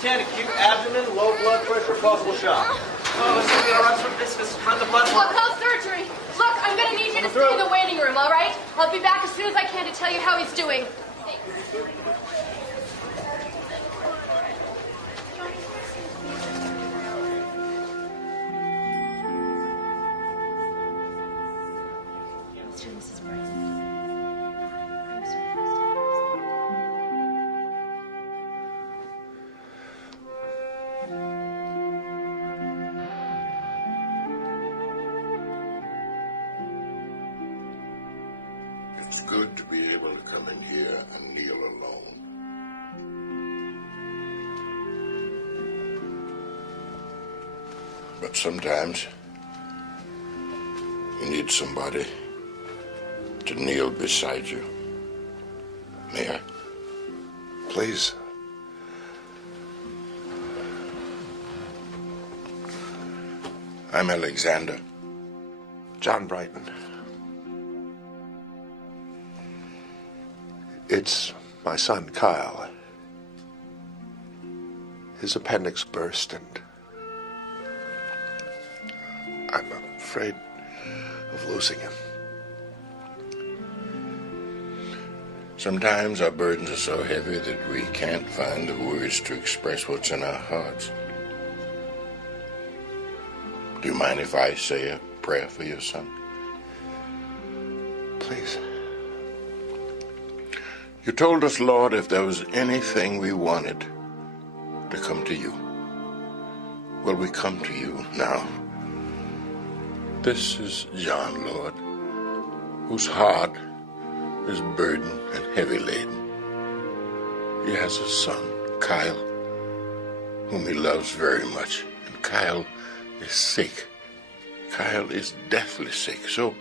10, acute abdomen, low blood pressure, possible shock. Oh, let's get a rupture of discus on the blood. Well, call surgery. Look, I'm going to need you to stay in the waiting room, all right? I'll be back as soon as I can to tell you how he's doing. Mr. and Mrs. Brighton. I'm surprised. It's good to be able to come in here and kneel alone. But sometimes you need somebody to kneel beside you. May I? Please. I'm Alexander. John Brighton. It's my son, Kyle. His appendix burst, and I'm afraid of losing him. Sometimes our burdens are so heavy that we can't find the words to express what's in our hearts. Do you mind if I say a prayer for your son? Please. You told us, Lord, if there was anything we wanted, to come to you. Well, we come to you now. This is John, Lord, whose heart is burdened and heavy laden. He has a son, Kyle, whom he loves very much. And Kyle is sick. Kyle is deathly sick. So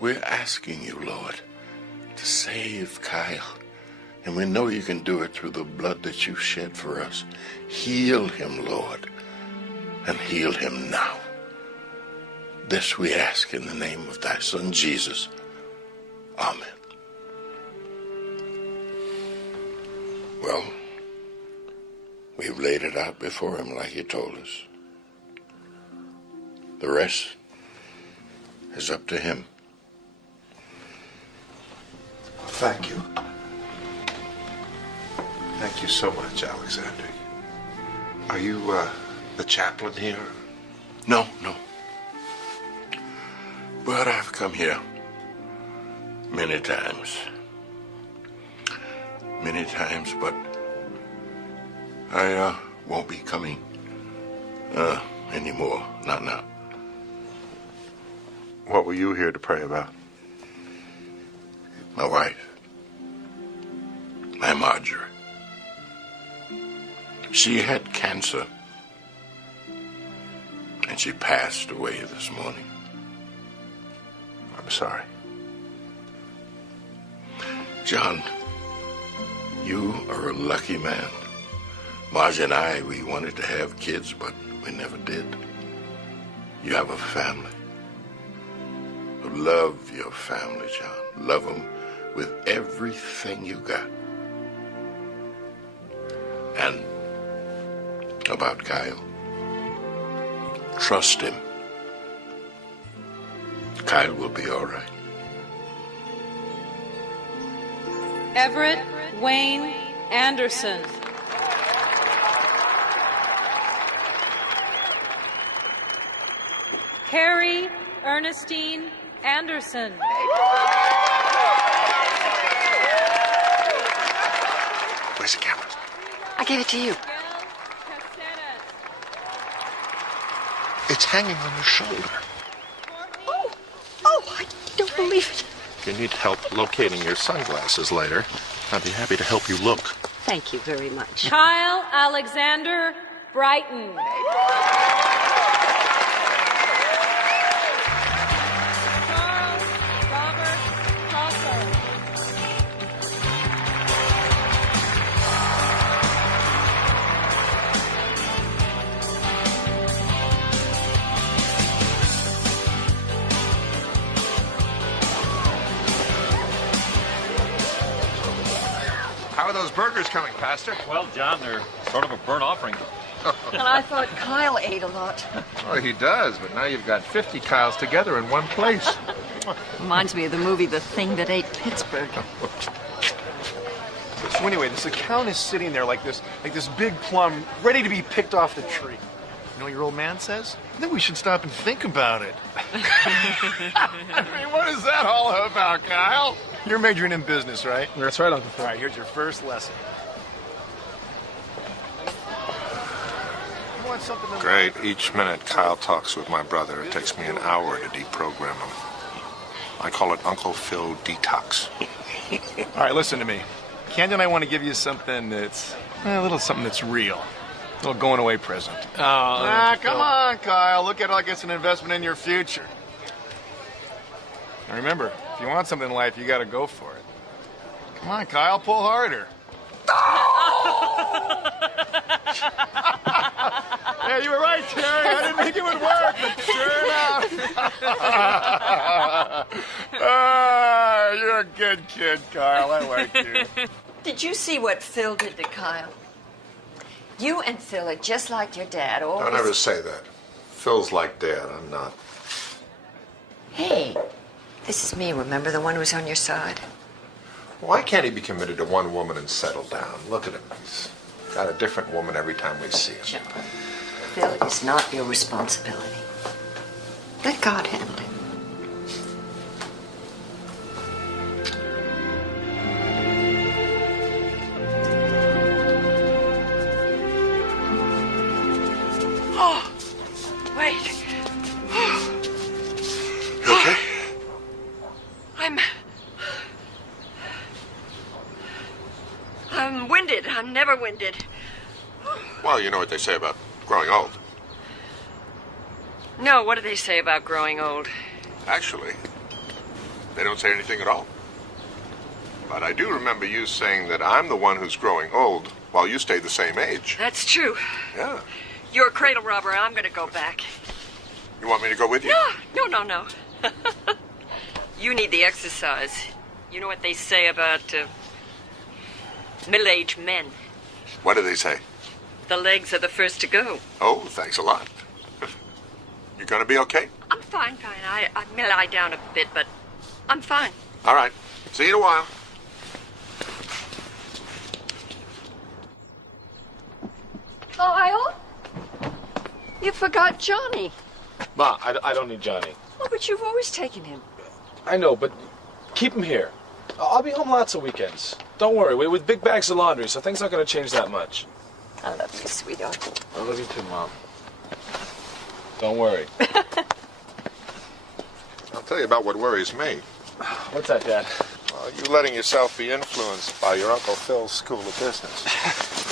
we're asking you, Lord, to save Kyle. And we know you can do it through the blood that you shed for us. Heal him, Lord, and heal him now. This we ask in the name of thy Son, Jesus. Amen. Well, we've laid it out before him like he told us. The rest is up to him. Thank you. Thank you so much, Alexander. Are you, the chaplain here? No. But I've come here many times. But I won't be coming anymore. Not now. What were you here to pray about? My wife. My Marjorie. She had cancer, and she passed away this morning. I'm sorry. John, you are a lucky man. Marge and I, we wanted to have kids, but we never did. You have a family. Love your family, John. Love them with everything you got. And about Kyle, trust him. Kyle will be all right. Everett Wayne Anderson. Carrie Ernestine Anderson. Where's the camera? I gave it to you. It's hanging on your shoulder. Oh, I don't believe it. If you need help locating your sunglasses later, I'd be happy to help you look. Thank you very much. Kyle Alexander Brighton. Charles Robert Crawford. How are those those burgers coming, Pastor? Well, John, they're sort of a burnt offering. And I thought Kyle ate a lot. Oh, he does, but now you've got 50 Kyles together in one place. Reminds me of the movie The Thing That Ate Pittsburgh. So anyway, this account is sitting there like this big plum, ready to be picked off the tree. You know what your old man says? I think we should stop and think about it. I mean, what is that all about, Kyle? You're majoring in business, right? That's right, Uncle All right, here's your first lesson. You want something to Great. Each minute Kyle talks with my brother, it takes me an hour to deprogram him. I call it Uncle Phil Detox. All right, listen to me. Candy and I want to give you something that's a little something that's real. A little going away present. Come on, Kyle. Look at it like it's an investment in your future. Now remember, if you want something in life, you got to go for it. Come on, Kyle, pull harder. Yeah, you were right, Terry. I didn't think it would work, but sure enough. You're a good kid, Kyle. I like you. Did you see what Phil did to Kyle? You and Phil are just like your dad. Always. Don't ever say that. Phil's like Dad. I'm not. Hey, this is me. Remember the one who was on your side? Why can't he be committed to one woman and settle down? Look at him. He's got a different woman every time we see him. John, Phil, it is not your responsibility. Let God handle it. Oh, wait. You okay? I'm winded. I'm never winded. Well, you know what they say about growing old. No, what do they say about growing old? Actually, they don't say anything at all. But I do remember you saying that I'm the one who's growing old while you stay the same age. That's true. Yeah. You're a cradle robber. I'm going to go back. You want me to go with you? No. You need the exercise. You know what they say about middle-aged men? What do they say? The legs are the first to go. Oh, thanks a lot. You gonna be okay? I'm fine. I may lie down a bit, but I'm fine. All right. See you in a while. Kyle? You forgot Johnny. Ma, I don't need Johnny. Oh, but you've always taken him. I know, but keep him here. I'll be home lots of weekends. Don't worry, we're with big bags of laundry, so things aren't going to change that much. I love you, sweetheart. I love you too, Mom. Don't worry. I'll tell you about what worries me. What's that, Dad? You letting yourself be influenced by your Uncle Phil's school of business.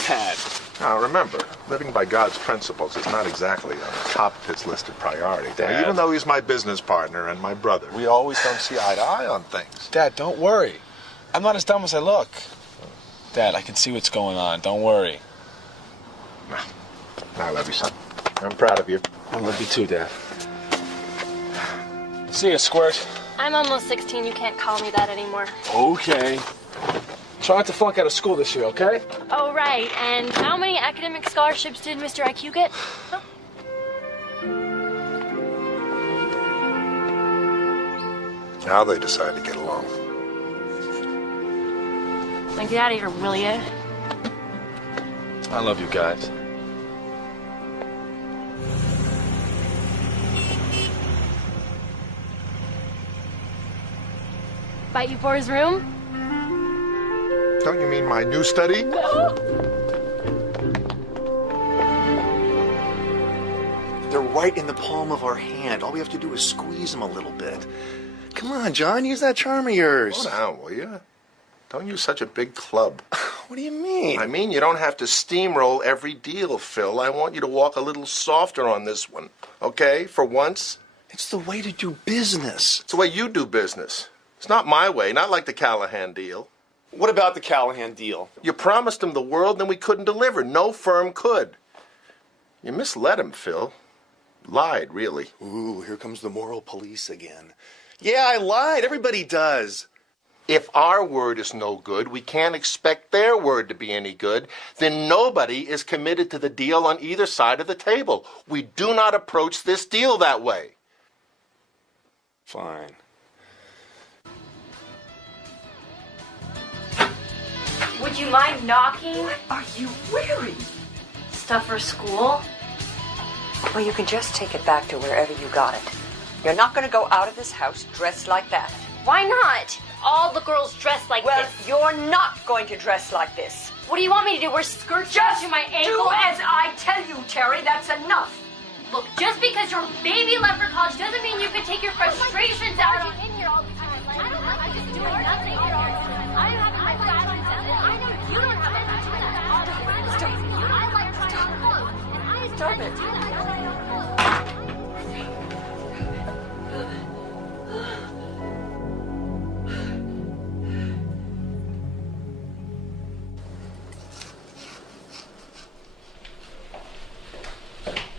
Dad. Now, remember, living by God's principles is not exactly on the top of his list of priorities. Dad. Even though he's my business partner and my brother, we always don't see eye to eye on things. Dad, don't worry. I'm not as dumb as I look. Dad, I can see what's going on. Don't worry. I love you, son. I'm proud of you. I love you too, Dad. See ya, Squirt. I'm almost 16. You can't call me that anymore. Okay. Try not to flunk out of school this year, okay? Oh, right. And how many academic scholarships did Mr. IQ get? Huh? Now they decide to get along. Like, get out of here, will ya? I love you guys. Bite you for his room? Don't you mean my new study? They're right in the palm of our hand. All we have to do is squeeze them a little bit. Come on, John, use that charm of yours. Slow down, will you? Don't use such a big club. What do you mean? I mean, you don't have to steamroll every deal, Phil. I want you to walk a little softer on this one, okay? For once. It's the way to do business. It's the way you do business. It's not my way, not like the Callahan deal. What about the Callahan deal? You promised him the world, then we couldn't deliver. No firm could. You misled him, Phil. Lied, really. Ooh, here comes the moral police again. Yeah, I lied. Everybody does. If our word is no good, we can't expect their word to be any good. Then nobody is committed to the deal on either side of the table. We do not approach this deal that way. Fine. Would you mind knocking? What are you wearing? Stuff for school? Well, you can just take it back to wherever you got it. You're not going to go out of this house dressed like that. Why not? All the girls dress like Well, this. you're not going to dress like this. What do you want me to do? Wear skirts Just to my do ankle? as I tell you, Terry. That's enough. Look, just because your baby left for college doesn't mean you can take your frustrations out on in here all the time. I don't like just doing nothing here all the time. I'm having my fashion sense. I know you don't have it. I like trying on clothes, and I Stop it. do that.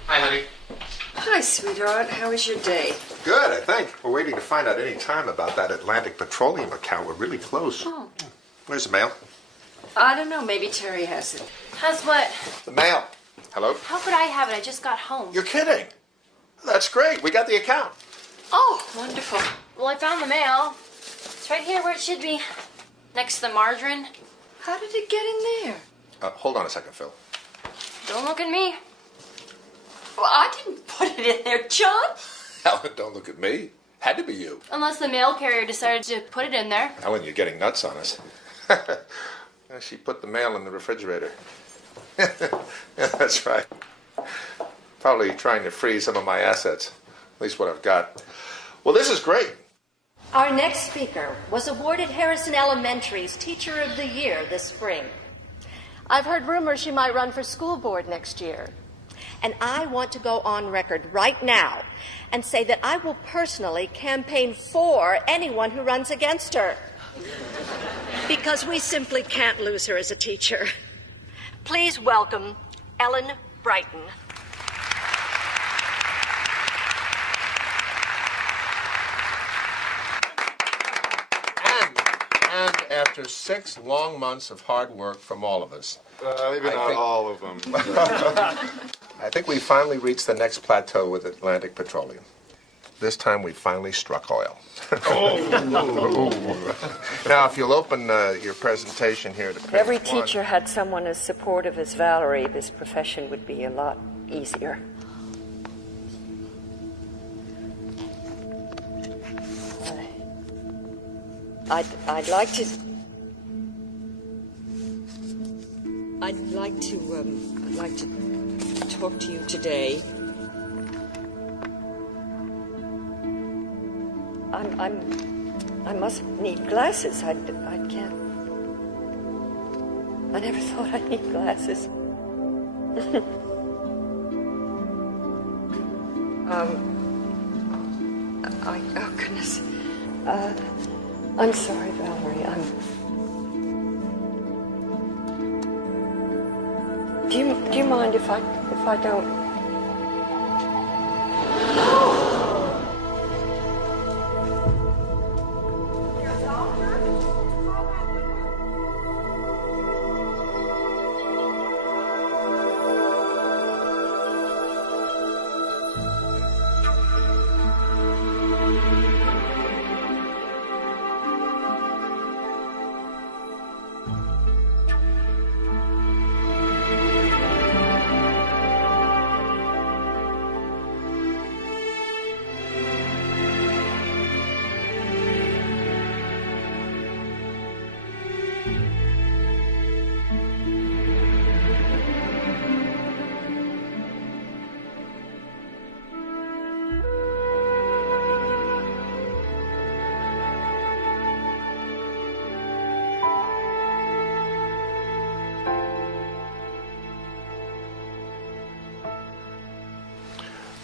Hi, honey. Hi, sweetheart. How was your day? Good, I think. We're waiting to find out any time about that Atlantic Petroleum account. We're really close. Oh. Where's the mail? I don't know. Maybe Terry has it. Has what? The mail. Hello? How could I have it? I just got home. You're kidding. That's great. We got the account. Oh, wonderful. Well, I found the mail. It's right here where it should be. Next to the margarine. How did it get in there? Hold on a second, Phil. Don't look at me. Well, I didn't put it in there, John. Helen, don't look at me. Had to be you. Unless the mail carrier decided to put it in there. Helen, you're getting nuts on us. She put the mail in the refrigerator. Yeah, that's right. Probably trying to freeze some of my assets. At least what I've got. Well, this is great. Our next speaker was awarded Harrison Elementary's Teacher of the Year this spring. I've heard rumors she might run for school board next year. And I want to go on record right now and say that I will personally campaign for anyone who runs against her. Because we simply can't lose her as a teacher. Please welcome Ellen Brighton. And after 6 long months of hard work from all of us, Maybe not all of them. I think we finally reached the next plateau with Atlantic Petroleum. This time we finally struck oil. Now, if you'll open your presentation here to page If every 1. teacher had someone as supportive as Valerie, this profession would be a lot easier. I'd like to talk to you today. I must need glasses. I can't. I never thought I'd need glasses. Oh goodness. I'm sorry, Valerie. Do you mind if I don't?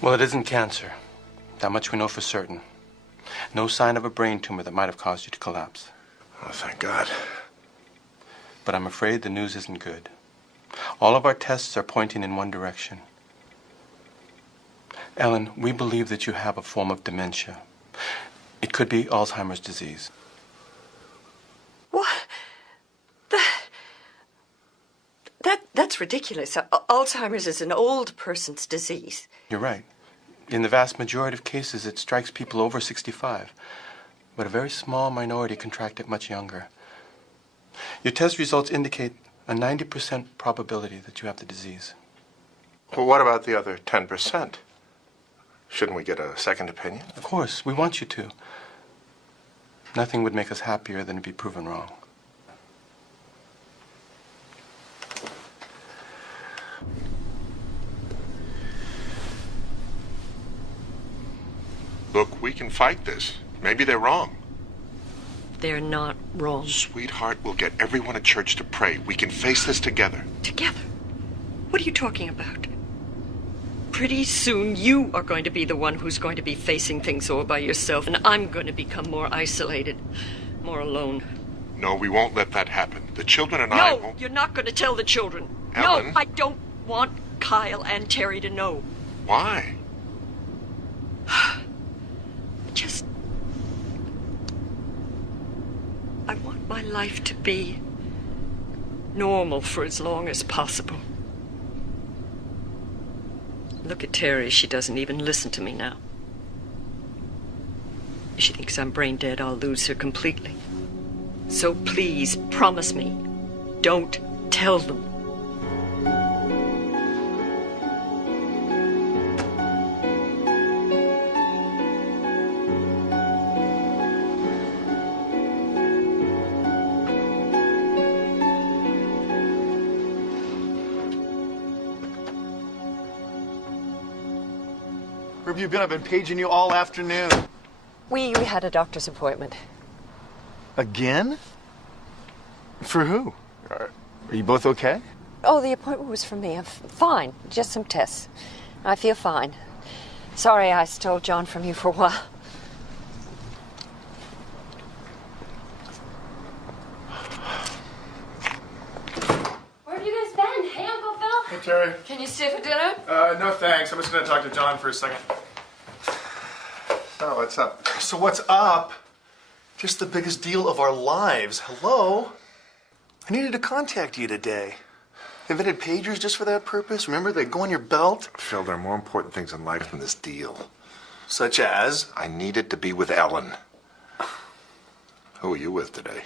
Well, it isn't cancer. That much we know for certain. No sign of a brain tumor that might have caused you to collapse. Oh, thank God. But I'm afraid the news isn't good. All of our tests are pointing in one direction. Ellen, we believe that you have a form of dementia. It could be Alzheimer's disease. ridiculous. Alzheimer's is an old person's disease. You're right. In the vast majority of cases, it strikes people over 65. But a very small minority contract it much younger. Your test results indicate a 90% probability that you have the disease. Well, what about the other 10%? Shouldn't we get a second opinion? Of course, we want you to. Nothing would make us happier than to be proven wrong. Look, we can fight this. Maybe they're wrong. They're not wrong. Sweetheart, we'll get everyone at church to pray. We can face this together. Together? What are you talking about? Pretty soon you are going to be the one who's going to be facing things all by yourself, and I'm going to become more isolated, more alone. No, we won't let that happen. The children and I won't... No, you're not going to tell the children. Ellen? No, I don't want Kyle and Terry to know. Why? Just... I want my life to be normal for as long as possible. Look at Terry. She doesn't even listen to me now. If she thinks I'm brain dead, I'll lose her completely. So please, promise me, don't tell them. Where have you been? I've been paging you all afternoon. We had a doctor's appointment. Again? For who? Are you both okay? Oh, the appointment was for me. I'm fine. Just some tests. I feel fine. Sorry I stole John from you for a while. Where have you guys been? Hey, Uncle Phil. Hey, Terry. Can you stay for dinner? No thanks. I'm just going to talk to John for a second. So, what's up? So what's up? Just the biggest deal of our lives. Hello? I needed to contact you today. Invented pagers just for that purpose. Remember, they go on your belt. Phil, there are more important things in life than this deal. Such as? I needed to be with Ellen. Who are you with today?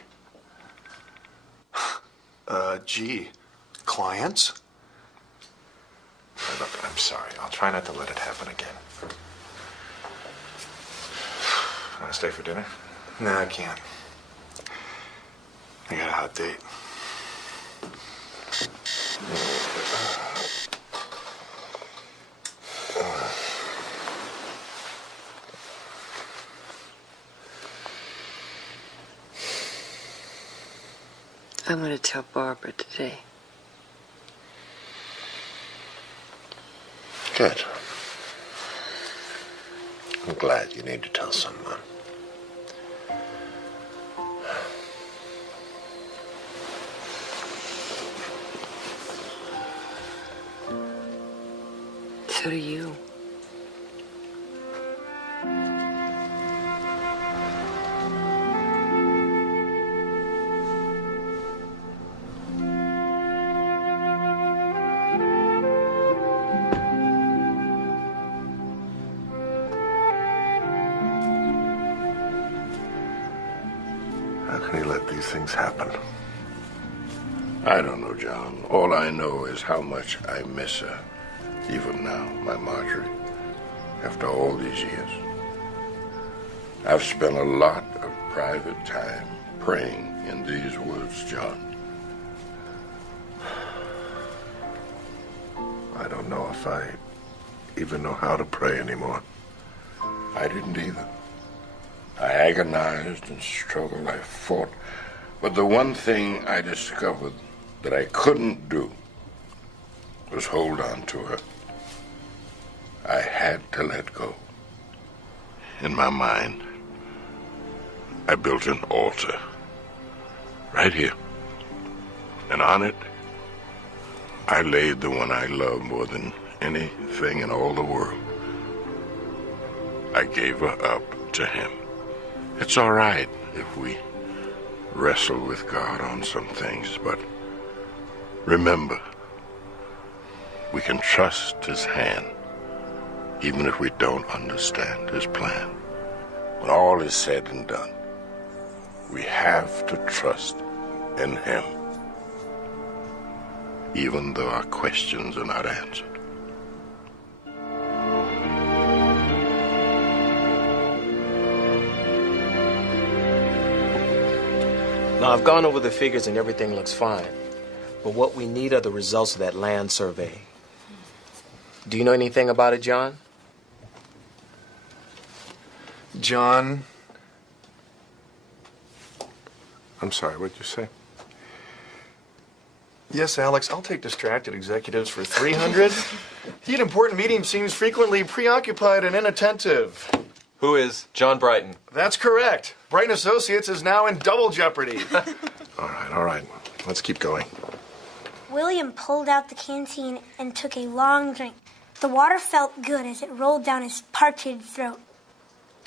Gee. Clients? Look, I'm sorry. I'll try not to let it happen again. Want to stay for dinner? No, I can't. I got a hot date. I'm going to tell Barbara today. Good. I'm glad you need to tell someone. So do you. How can you let these things happen? I don't know, John. All I know is how much I miss her. Even now, my Marjorie, after all these years. I've spent a lot of private time praying in these woods, John. I don't know if I even know how to pray anymore. I didn't either. I agonized and struggled, I fought. But the one thing I discovered that I couldn't do was hold on to her. I had to let go. In my mind, I built an altar right here. And on it, I laid the one I love more than anything in all the world. I gave her up to him. It's all right if we wrestle with God on some things, but remember, we can trust his hand, even if we don't understand his plan. When all is said and done, we have to trust in him, even though our questions are not answered. Now, I've gone over the figures and everything looks fine. But what we need are the results of that land survey. Do you know anything about it, John? John? I'm sorry, what'd you say? Yes, Alex, I'll take distracted executives for 300. He at important meetings seems frequently preoccupied and inattentive. Who is John Brighton? That's correct. Brighton Associates is now in double jeopardy. All right. Let's keep going. William pulled out the canteen and took a long drink. The water felt good as it rolled down his parched throat.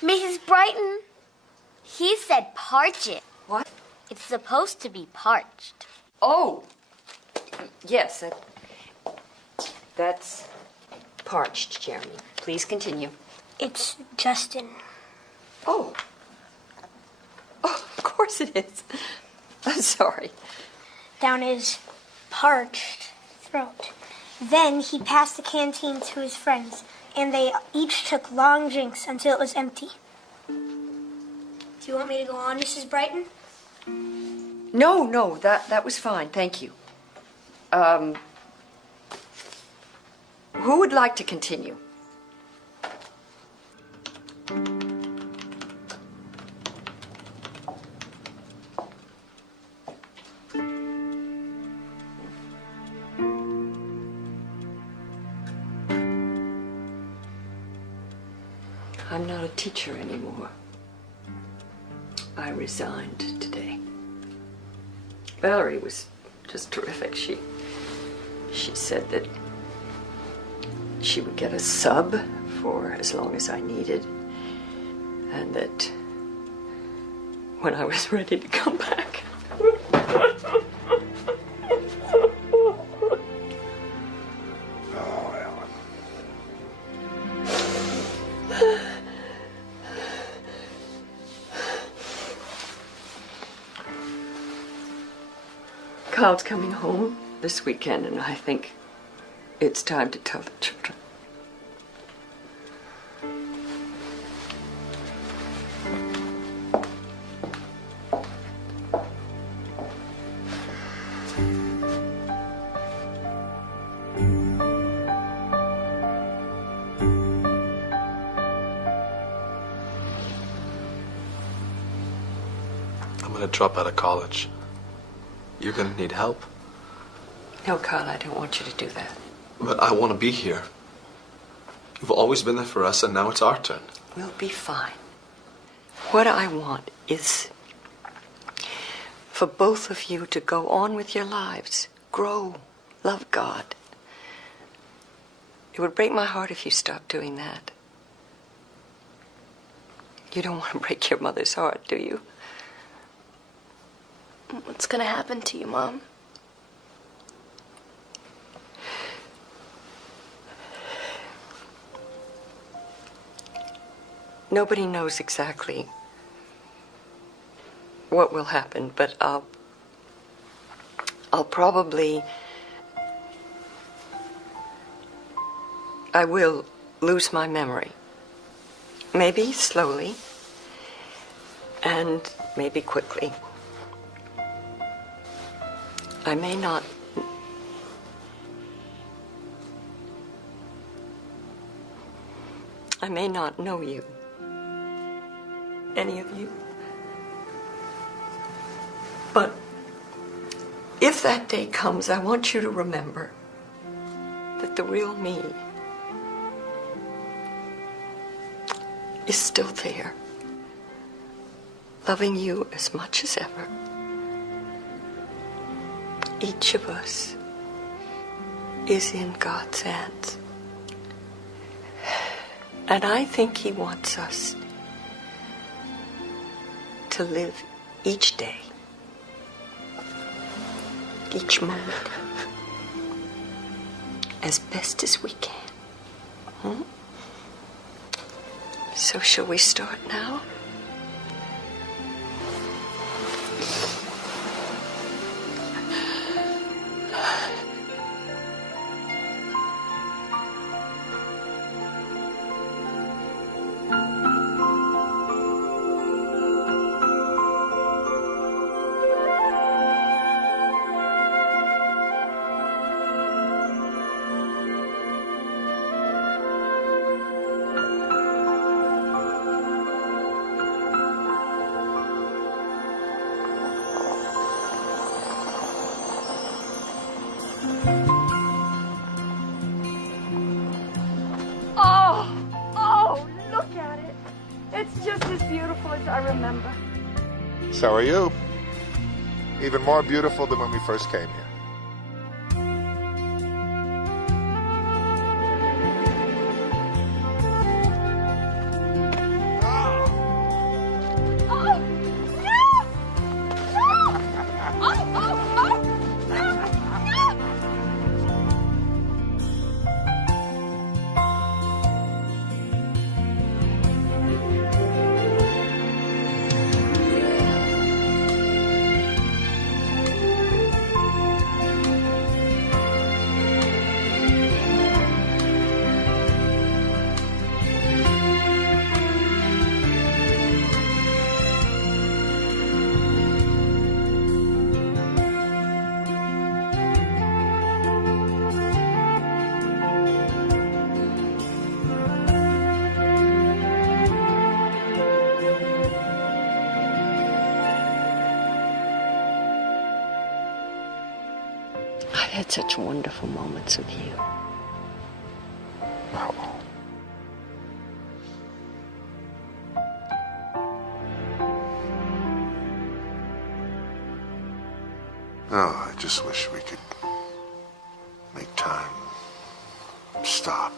Mrs. Brighton, he said parch it. What? It's supposed to be parched. Oh, yes, that's parched, Jeremy. Please continue. It's Justin. Oh, of course it is. I'm sorry. Down his parched throat. Then he passed the canteen to his friends, and they each took long drinks until it was empty. Do you want me to go on, Mrs. Brighton? No, that was fine, thank you. Who would like to continue? I'm not a teacher anymore. I resigned today. Valerie was just terrific. She said that she would get a sub for as long as I needed, and that when I was ready to come back. Oh, Ellen. Kyle's coming home this weekend, and I think it's time to tell the children. I'm gonna drop out of college. You're gonna need help. No, Kyle, I don't want you to do that. But I want to be here. You've always been there for us, and now it's our turn. We'll be fine. What I want is for both of you to go on with your lives, grow, love God. It would break my heart if you stopped doing that. You don't want to break your mother's heart, do you? What's gonna happen to you, Mom? Nobody knows exactly what will happen, but I'll probably... I will lose my memory. Maybe slowly, and maybe quickly. I may not... I may not know you. Any of you. But if that day comes, I want you to remember that the real me is still there, loving you as much as ever. Each of us is in God's hands. And I think He wants us to live each day, each moment, as best as we can. Hmm? So shall we start now? Oh, look at it. It's just as beautiful as I remember. So are you. Even more beautiful than when we first came here. Oh, no! No! Oh, I've had such wonderful moments with you. Oh, I just wish we could make time stop.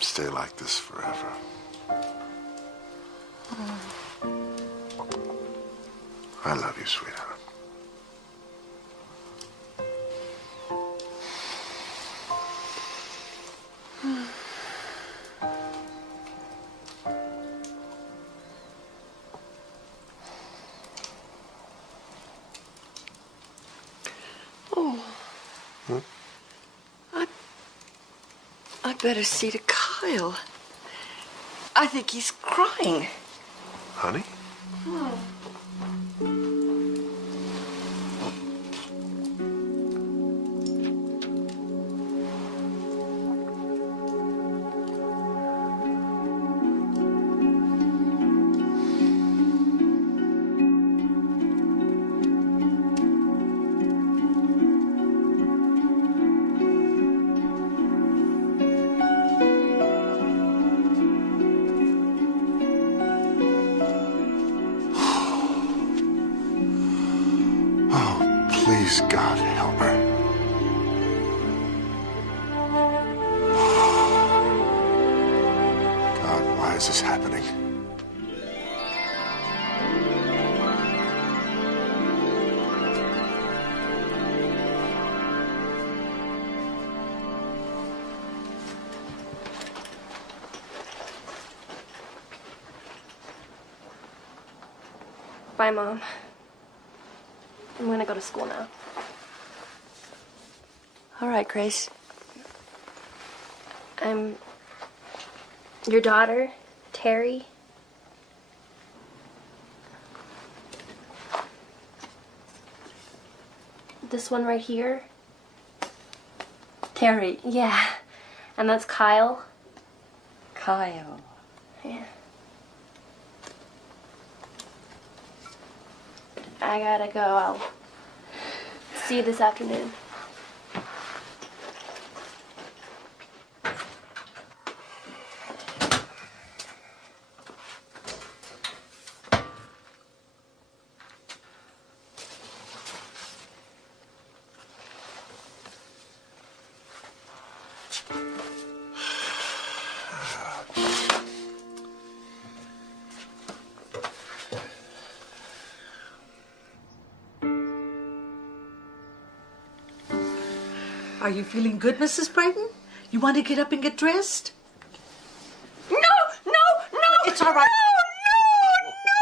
Stay like this forever. I love you, sweetheart. Oh. I better see to Kyle. I think he's crying. Honey? Please, God, help her. God, why is this happening? Bye, Mom. I'm gonna go to school now. All right, Grace. I'm your daughter, Terry. This one right here. Terry. Yeah. And that's Kyle. Kyle. Yeah. I gotta go. I'll see you this afternoon. Are you feeling good, Mrs. Brighton? You want to get up and get dressed? No! It's all right. No!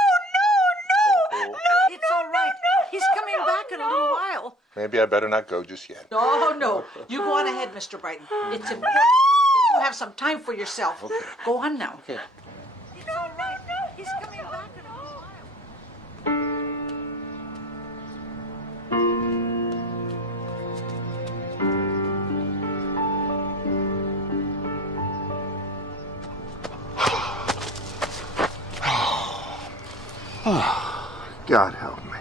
It's all right. He's coming back in a little while. Maybe I better not go just yet. No. You go on ahead, Mr. Brighton. It's important that you have some time for yourself. Okay. Go on now. Okay. It's all right. He's coming back in a little while. Oh, God help me.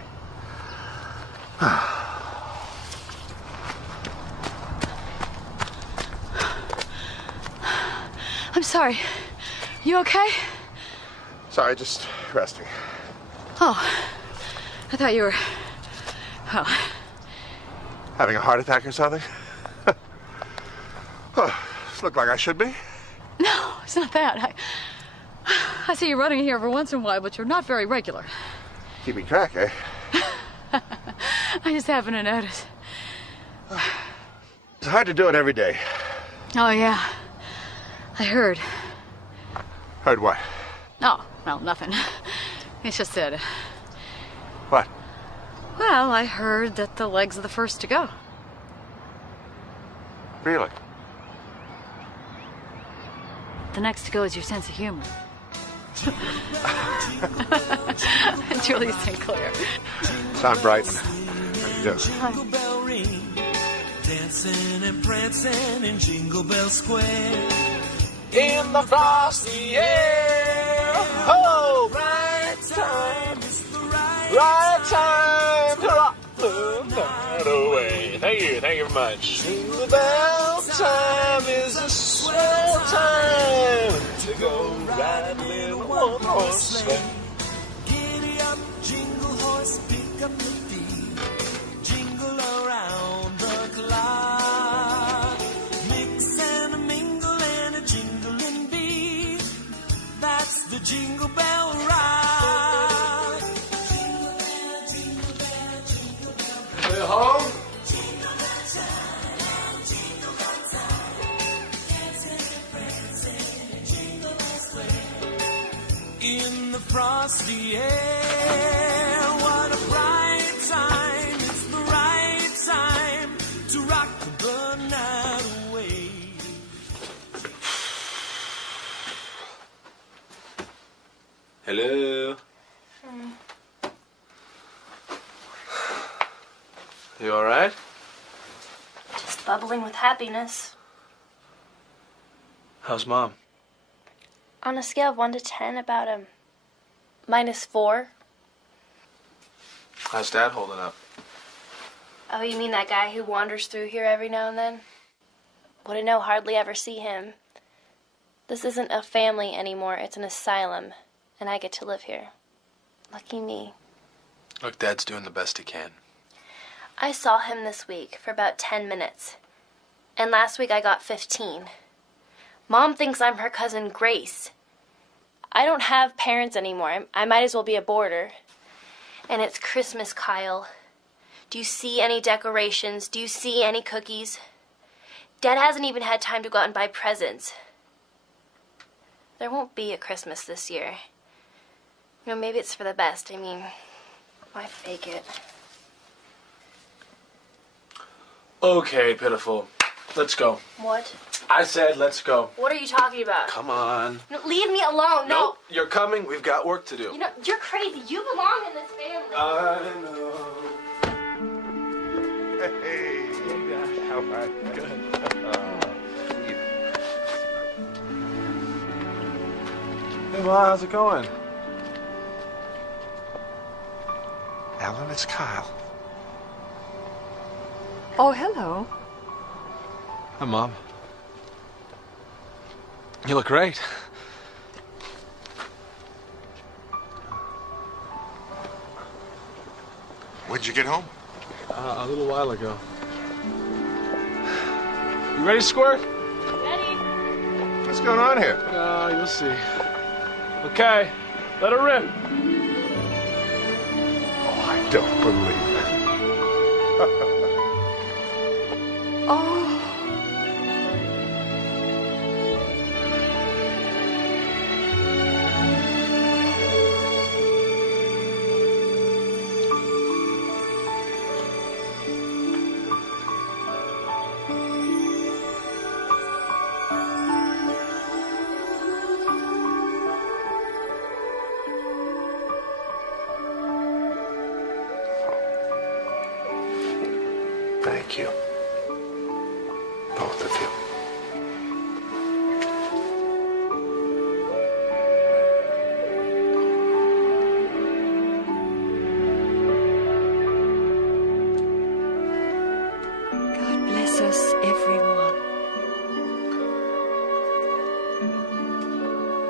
I'm sorry. You okay? Sorry, just resting. Oh, I thought you were... Well, Having a heart attack or something? Oh, this look like I should be. no, it's not that. I see you running here every once in a while, but you're not very regular. Keeping track, eh? I just happen to notice. It's hard to do it every day. Oh, yeah. I heard. Heard what? Oh, well, nothing. It's just that... What? Well, I heard that the legs are the first to go. Really? The next to go is your sense of humor. Julie Sinclair. Tom Brighton. Yes. Dancing and prancing in Jingle Bell Square. In the frosty air. Oh, Right time is the right time to rock the night away. Thank you very much. Jingle bell time is a swell time to go riding one horse sleigh. Giddy up, jingle horse, pick up the feet. Jingle around the clock. Mix and a mingle and a jingling beat. That's the Jingle Bell ride. Jingle bell, jingle bell, jingle bell. Are you home? Jingle bell time, jingle bell time. Dancing and prancing in Jingle Bell Square. In the frosty air, what a bright time. It's the right time to rock the night away. Hello. You all right? Just bubbling with happiness. How's Mom? On a scale of 1 to 10, about a -4. How's Dad holding up? Oh, you mean that guy who wanders through here every now and then? Wouldn't know, hardly ever see him. This isn't a family anymore, it's an asylum, and I get to live here. Lucky me. Look, Dad's doing the best he can. I saw him this week for about 10 minutes, and last week I got 15. Mom thinks I'm her cousin Grace. I don't have parents anymore. I might as well be a boarder. And it's Christmas, Kyle. Do you see any decorations? Do you see any cookies? Dad hasn't even had time to go out and buy presents. There won't be a Christmas this year. You know, maybe it's for the best. I mean, why fake it? Okay, pitiful. Let's go. What? I said let's go. What are you talking about? Come on. No, leave me alone. No. Nope, you're coming. We've got work to do. You know, you're crazy. You belong in this family. I know. Hey. How are you? Good. Hey, Ma, how's it going? Alan, it's Kyle. Oh, hello. Hi, Mom. You look great. When'd you get home? A little while ago. You ready, Squirt? Ready? What's going on here? You'll see. Okay, let her rip. Oh, I don't believe it. Oh.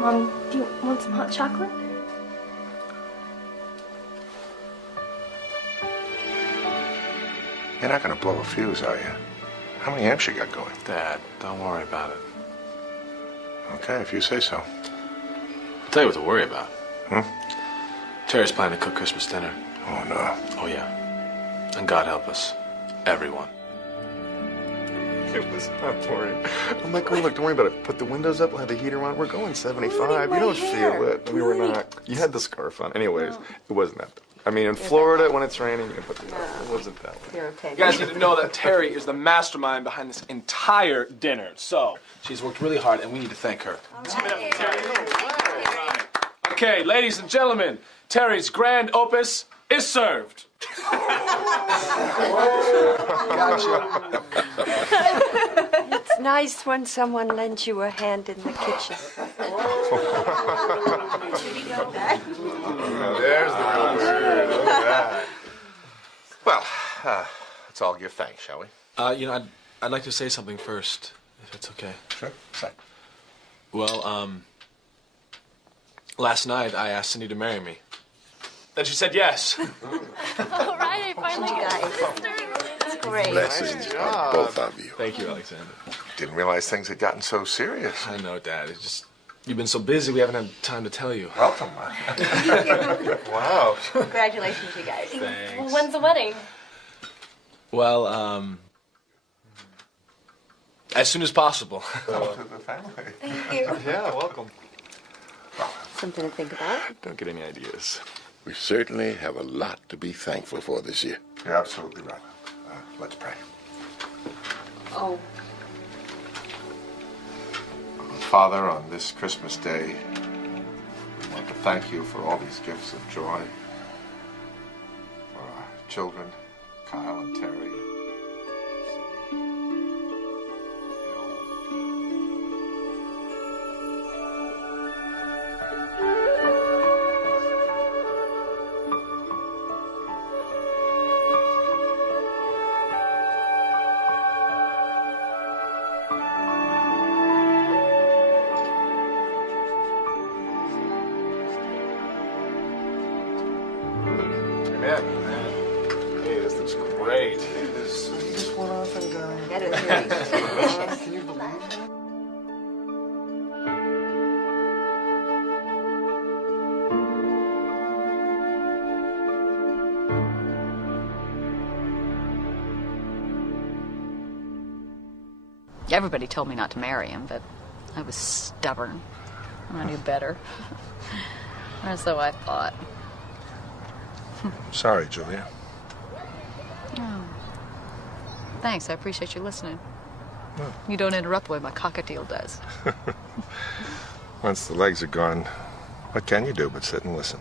Mom, do you want some hot chocolate? You're not going to blow a fuse, are you? How many amps you got going? Dad, don't worry about it. Okay, if you say so. I'll tell you what to worry about. Cherish planning to cook Christmas dinner. Oh, no. Oh, yeah. And God help us. Everyone. It was not boring. I'm like, oh, look, don't worry about it. Put the windows up, we'll have the heater on. We're going 75. You don't feel it. We were not. You had the scarf on. Anyways, it wasn't that bad. I mean, in Florida, when it's raining, you can put the It wasn't that way. You're okay. You guys need to know that Terry is the mastermind behind this entire dinner. So, she's worked really hard, and we need to thank her. Let's give it up for Terry. Okay, ladies and gentlemen, Terry's grand opus is served. Gotcha. It's nice when someone lends you a hand in the kitchen. Now there's the real word. Look at that. Well, let's all give thanks, shall we? I'd like to say something first, if it's okay. Sure. Say. Well, last night I asked Cindy to marry me. Then she said yes. All right, I finally got a sister. That's great. Blessings on both of you. Thank you, Alexander. Didn't realize things had gotten so serious. I know, Dad. It's just, you've been so busy, we haven't had time to tell you. Welcome. Wow. Congratulations, you guys. Thanks. Well, when's the wedding? Well, as soon as possible. To the family. Thank you. Yeah, welcome. Something to think about. Don't get any ideas. We certainly have a lot to be thankful for this year. You're absolutely right. Let's pray. Oh. Father, on this Christmas day, we want to thank you for all these gifts of joy. For our children, Kyle and Terry. Hey, this looks great. You just went off and got it ready. Can you believe that? Everybody told me not to marry him, but I was stubborn. And I knew better. Or so I thought. Sorry, Julia. Oh. Thanks, I appreciate you listening. You don't interrupt the way my cockatiel does. Once the legs are gone, what can you do but sit and listen?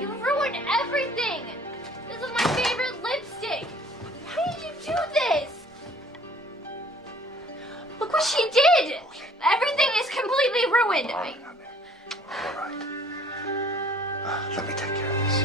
You ruined everything! This is my favorite lipstick! How did you do this? Look what she did! Everything is completely ruined! All right. Let me take care of this.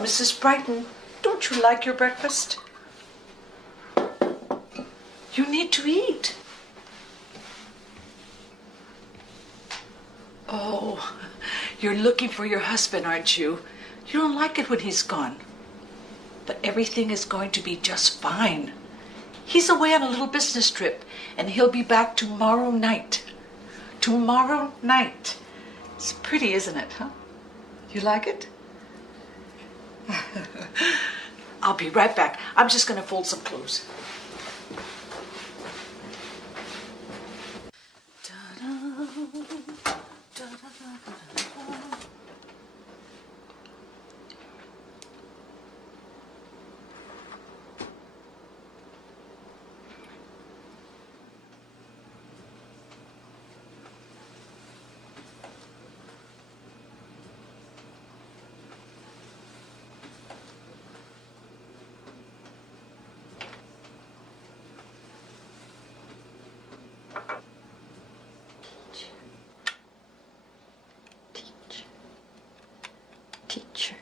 Mrs. Brighton, don't you like your breakfast? You need to eat. Oh, you're looking for your husband, aren't you? You don't like it when he's gone. But everything is going to be just fine. He's away on a little business trip, and he'll be back tomorrow night. Tomorrow night. It's pretty, isn't it, huh? You like it? I'll be right back. I'm just going to fold some clothes. Teacher.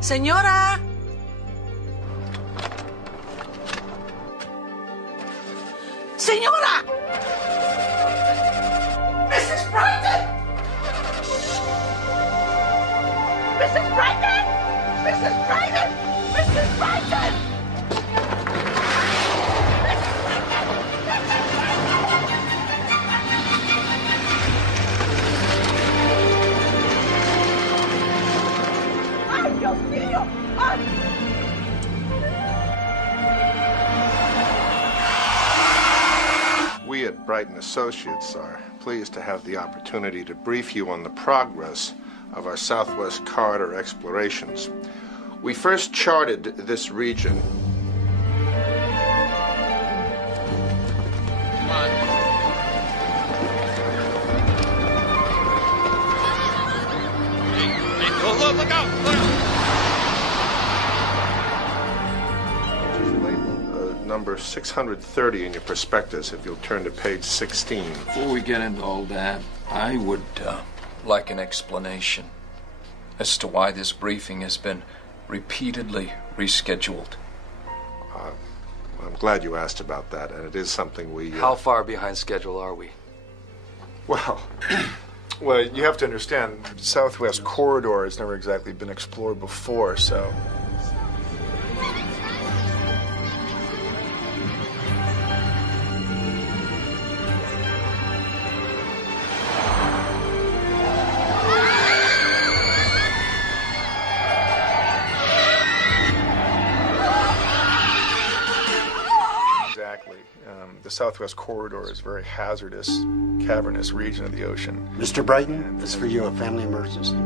Señora! Señora! Mrs. Brighton! Mrs. Brighton! Mrs. Brighton! Mrs. Brighton! ¡Ay, Dios mío! ¡Ay! We at Brighton Associates are pleased to have the opportunity to brief you on the progress of our Southwest Corridor explorations. We first charted this region. Look out! Number 630 in your prospectus, if you'll turn to page 16. Before we get into all that, I would like an explanation as to why this briefing has been repeatedly rescheduled. I'm glad you asked about that, and it is something we... How far behind schedule are we? Well, you have to understand, Southwest Corridor has never exactly been explored before, so... The Southwest Corridor is a very hazardous, cavernous region of the ocean. Mr. Brighton, it's for you, a family emergency.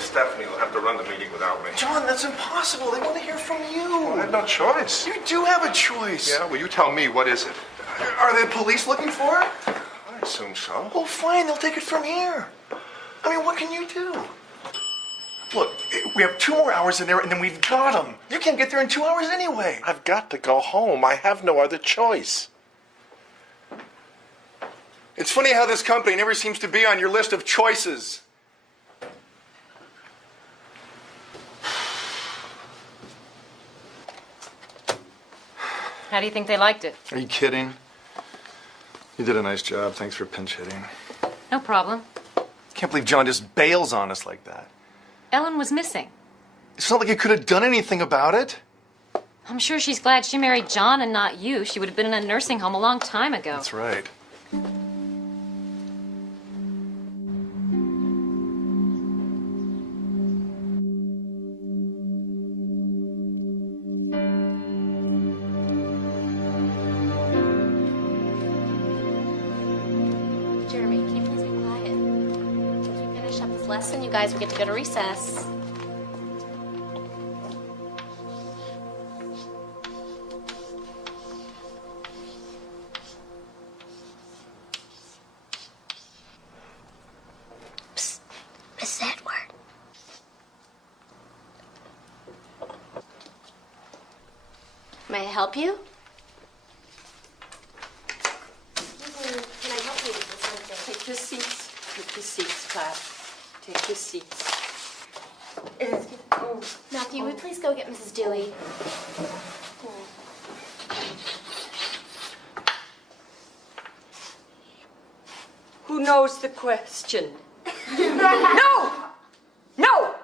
Stephanie will have to run the meeting without me. John, that's impossible. They want to hear from you. Well, I have no choice. You do have a choice. Yeah, well, you tell me, what is it? Are the police looking for it? I assume so. Well, fine, they'll take it from here. I mean, what can you do? Look, we have 2 more hours in there, and then we've got them. You can't get there in 2 hours anyway. I've got to go home. I have no other choice. It's funny how this company never seems to be on your list of choices. How do you think they liked it? Are you kidding? You did a nice job. Thanks for pinch hitting. No problem. Can't believe John just bails on us like that. Ellen was missing. It's not like you could have done anything about it. I'm sure she's glad she married John and not you. She would have been in a nursing home a long time ago. That's right. Jeremy, can you please be quiet? Once we finish up this lesson, you guys will get to go to recess. Psst. Miss Edward. May I help you? Can I help you with something? Take your seats. Take your seats, class. Take your seats. Matthew, would you please go get Mrs. Dewey? Who knows the question? No! No!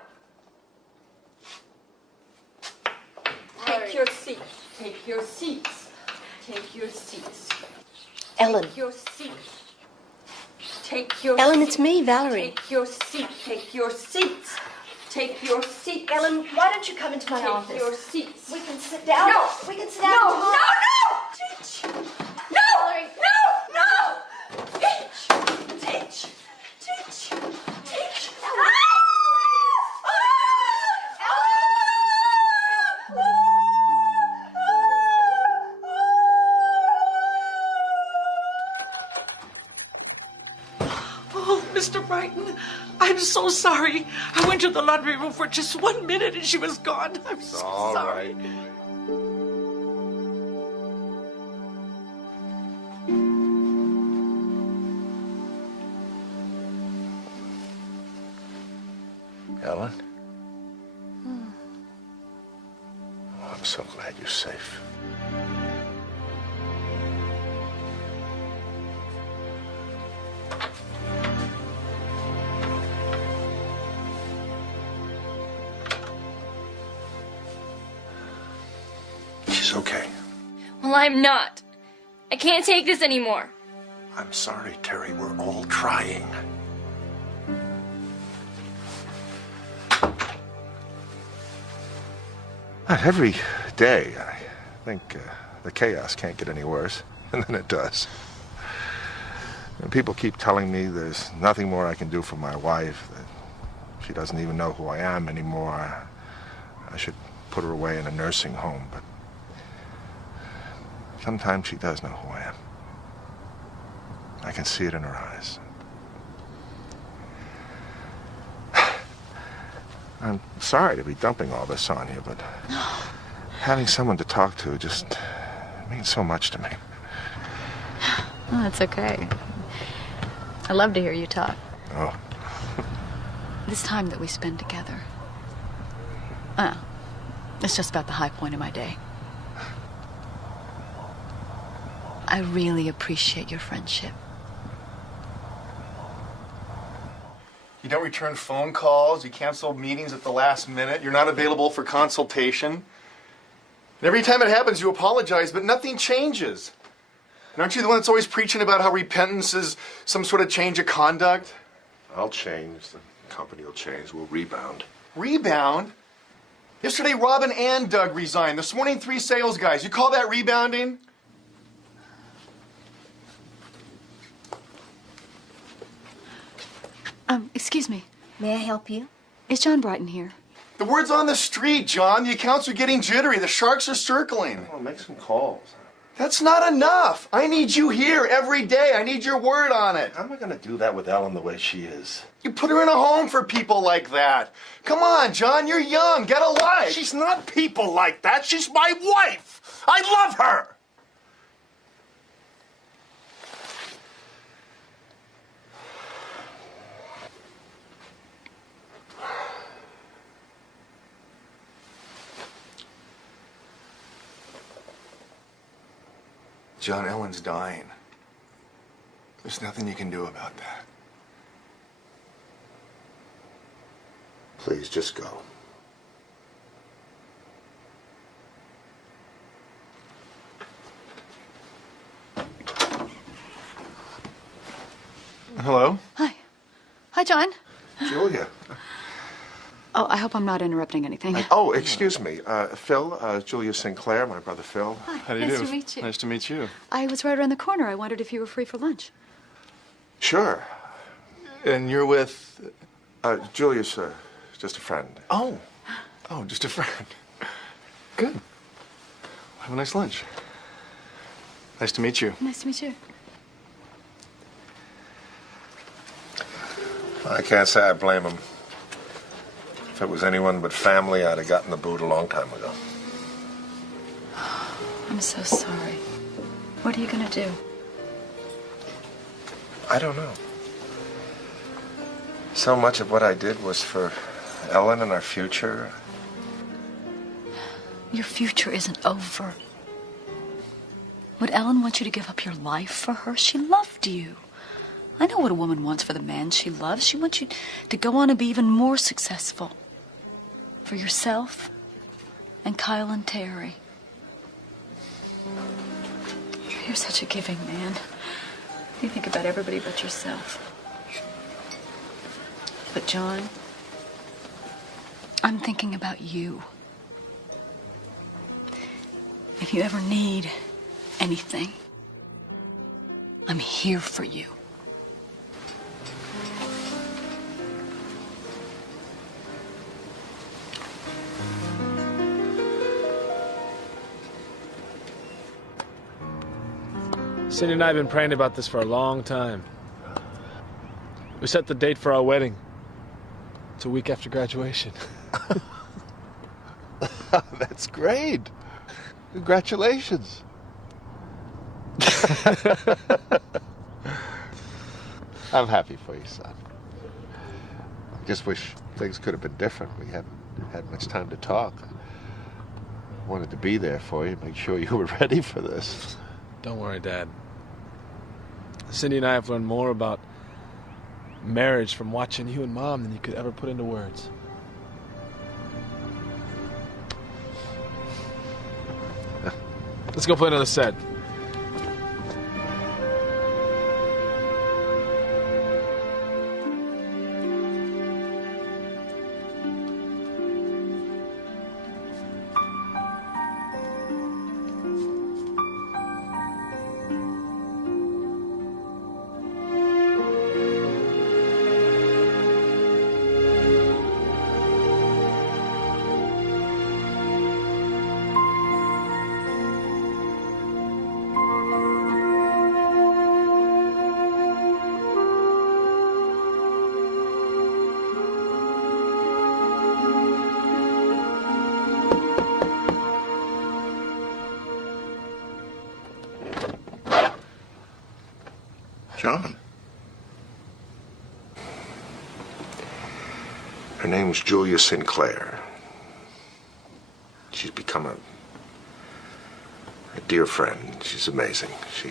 Take your seats. Take your seats. Take your seats. Ellen. Take your seat. Take your Ellen, seat. it's me, Valerie. Take your seat. Take your seats. Take your seat. Ellen, why don't you come into my office? Take your seats. We can sit down. No! We can sit down. No! and No! talk. No! Teach! No! Valerie. No! No! Teach! Teach! Teach! Teach! Oh, Mr. Brighton, I'm so sorry. I went to the laundry room for just 1 minute and she was gone. I'm so All sorry. right. Ellen? Oh, I'm so glad you're safe. She's okay. Well, I'm not. I can't take this anymore. I'm sorry, Terry. We're all trying. Every day, I think the chaos can't get any worse, and then it does. And people keep telling me there's nothing more I can do for my wife, that she doesn't even know who I am anymore. I should put her away in a nursing home, but sometimes she does know who I am. I can see it in her eyes. I'm sorry to be dumping all this on you, but having someone to talk to just means so much to me. Oh, that's okay. I love to hear you talk. Oh. This time that we spend together, it's just about the high point of my day. I really appreciate your friendship. You don't return phone calls. You cancel meetings at the last minute. You're not available for consultation. And every time it happens, you apologize, but nothing changes. And aren't you the one that's always preaching about how repentance is some sort of change of conduct? I'll change. The company will change. We'll rebound. Rebound? Yesterday, Robin and Doug resigned. This morning, 3 sales guys. You call that rebounding? Excuse me. May I help you? Is John Brighton here? The word's on the street, John. The accounts are getting jittery. The sharks are circling. Well, make some calls. That's not enough. I need you here every day. I need your word on it. How am I going to do that with Ellen the way she is? You put her in a home for people like that. Come on, John. You're young. Get a life. She's not people like that. She's my wife. I love her. John, Ellen's dying. There's nothing you can do about that. Please, just go. John. Julia. Oh, I hope I'm not interrupting anything. Oh, excuse me. Phil, Julia Sinclair, my brother Phil. How do you do? Nice to meet you. Nice to meet you. I was right around the corner. I wondered if you were free for lunch. Sure. And you're with... Julia's just a friend. Oh, just a friend. Good. Have a nice lunch. Nice to meet you. Nice to meet you. I can't say I blame him. If it was anyone but family, I'd have gotten the boot a long time ago. I'm so sorry. What are you gonna do? I don't know. So much of what I did was for Ellen and our future. Your future isn't over. Would Ellen want you to give up your life for her? She loved you. I know what a woman wants for the man she loves. She wants you to go on and be even more successful. For yourself and Kyle and Terry. You're such a giving man. You think about everybody but yourself. But John, I'm thinking about you. If you ever need anything, I'm here for you. Cindy and I have been praying about this for a long time. We set the date for our wedding. It's a week after graduation. That's great. Congratulations. I'm happy for you, son. I just wish things could have been different. We haven't had much time to talk. I wanted to be there for you, make sure you were ready for this. Don't worry, Dad. Cindy and I have learned more about marriage from watching you and Mom than you could ever put into words. Let's go play another set. John. Her name's Julia Sinclair. She's become a dear friend. She's amazing. She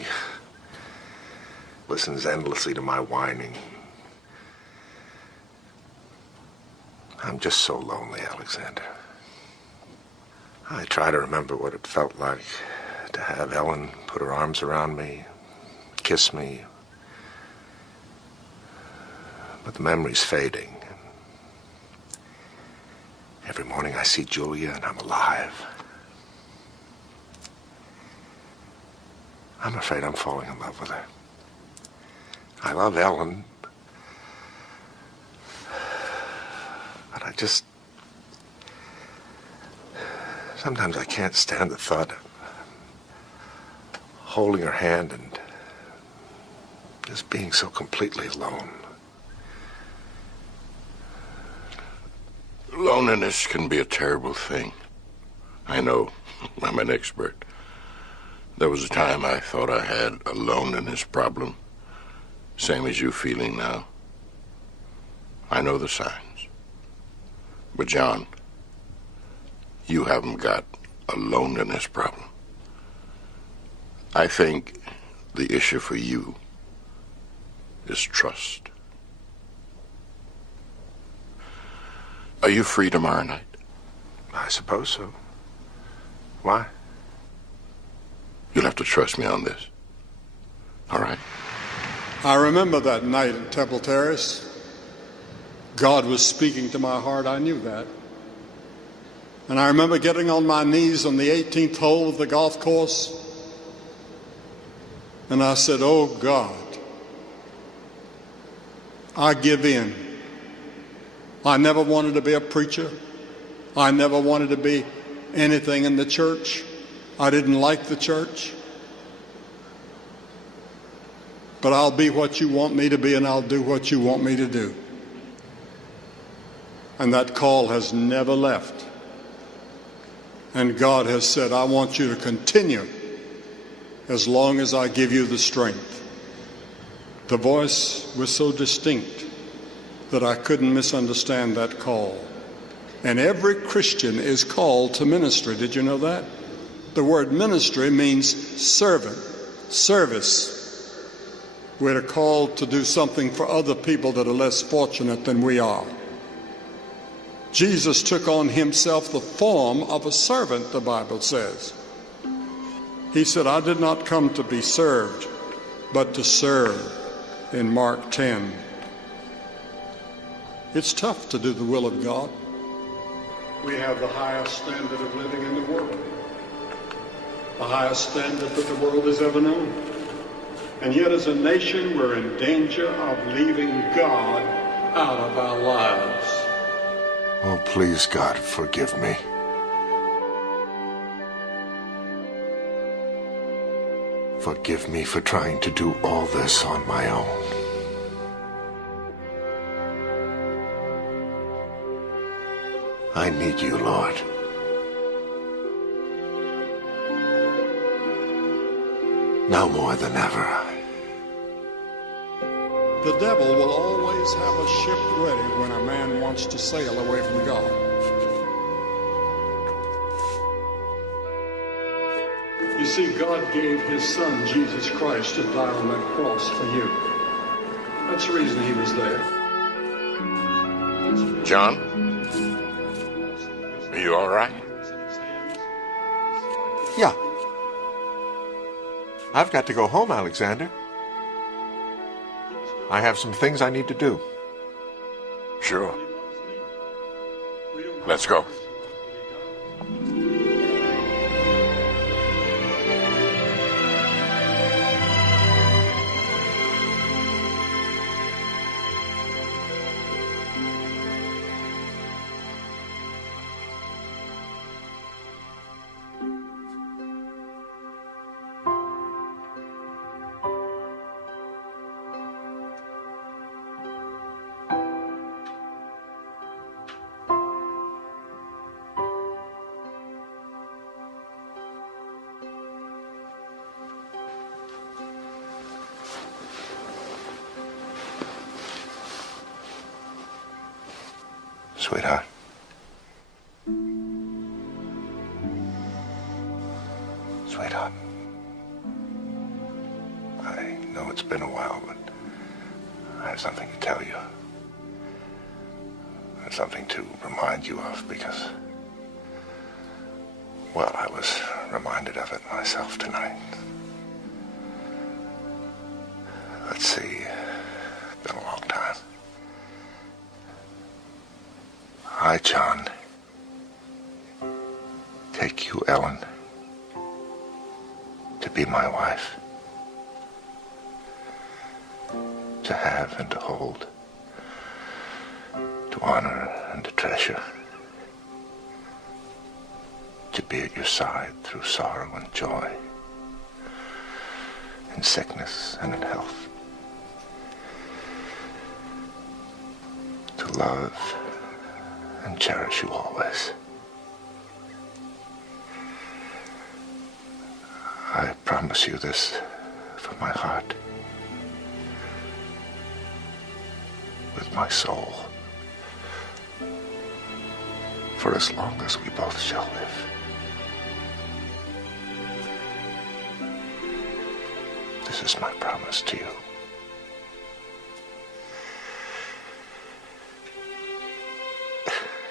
listens endlessly to my whining. I'm just so lonely, Alexander. I try to remember what it felt like to have Ellen put her arms around me, kiss me. But the memory's fading. Every morning I see Julia and I'm alive. I'm afraid I'm falling in love with her. I love Ellen, but sometimes I can't stand the thought of holding her hand and just being so completely alone. Loneliness can be a terrible thing. I know. I'm an expert. There was a time I thought I had a loneliness problem. Same as you feeling now. I know the signs. But John, you haven't got a loneliness problem. I think the issue for you is trust. Are you free tomorrow night? I suppose so. Why? You'll have to trust me on this. All right? I remember that night at Temple Terrace. God was speaking to my heart. I knew that. And I remember getting on my knees on the 18th hole of the golf course. And I said, "Oh God, I give in. I never wanted to be a preacher. I never wanted to be anything in the church. I didn't like the church. But I'll be what you want me to be, and I'll do what you want me to do." And that call has never left. And God has said, "I want you to continue as long as I give you the strength." The voice was so distinct that I couldn't misunderstand that call. And every Christian is called to ministry. Did you know that? The word ministry means servant, service. We're called to do something for other people that are less fortunate than we are. Jesus took on himself the form of a servant, the Bible says. He said, "I did not come to be served, but to serve," in Mark 10. It's tough to do the will of God. We have the highest standard of living in the world, the highest standard that the world has ever known. And yet as a nation, we're in danger of leaving God out of our lives. Oh, please, God, forgive me. Forgive me for trying to do all this on my own. I need you, Lord. Now more than ever. The devil will always have a ship ready when a man wants to sail away from God. You see, God gave his son, Jesus Christ, to die on that cross for you. That's the reason he was there. John? Are you all right? Yeah. I've got to go home, Alexander. I have some things I need to do. Sure. Let's go. Sweetheart. Sweetheart. I know it's been a while, but I have something to tell you. I have something to remind you of because, well, I was reminded of it myself tonight. Let's see. It's been a long time. I, John, take you, Ellen, to be my wife, to have and to hold, to honor and to treasure, to be at your side through sorrow and joy, in sickness and in health, to love and cherish you always. I promise you this from my heart, with my soul, for as long as we both shall live. This is my promise to you.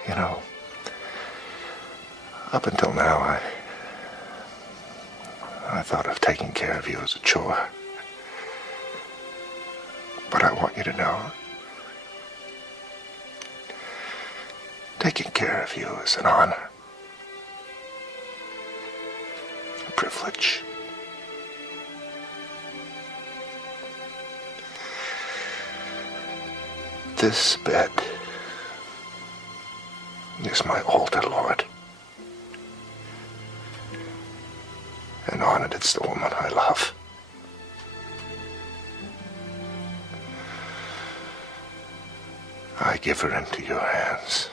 You know, up until now, I thought of taking care of you as a chore. But I want you to know taking care of you is an honor, a privilege. This bed is my altar, Lord. And on it, it's the woman I love. I give her into your hands.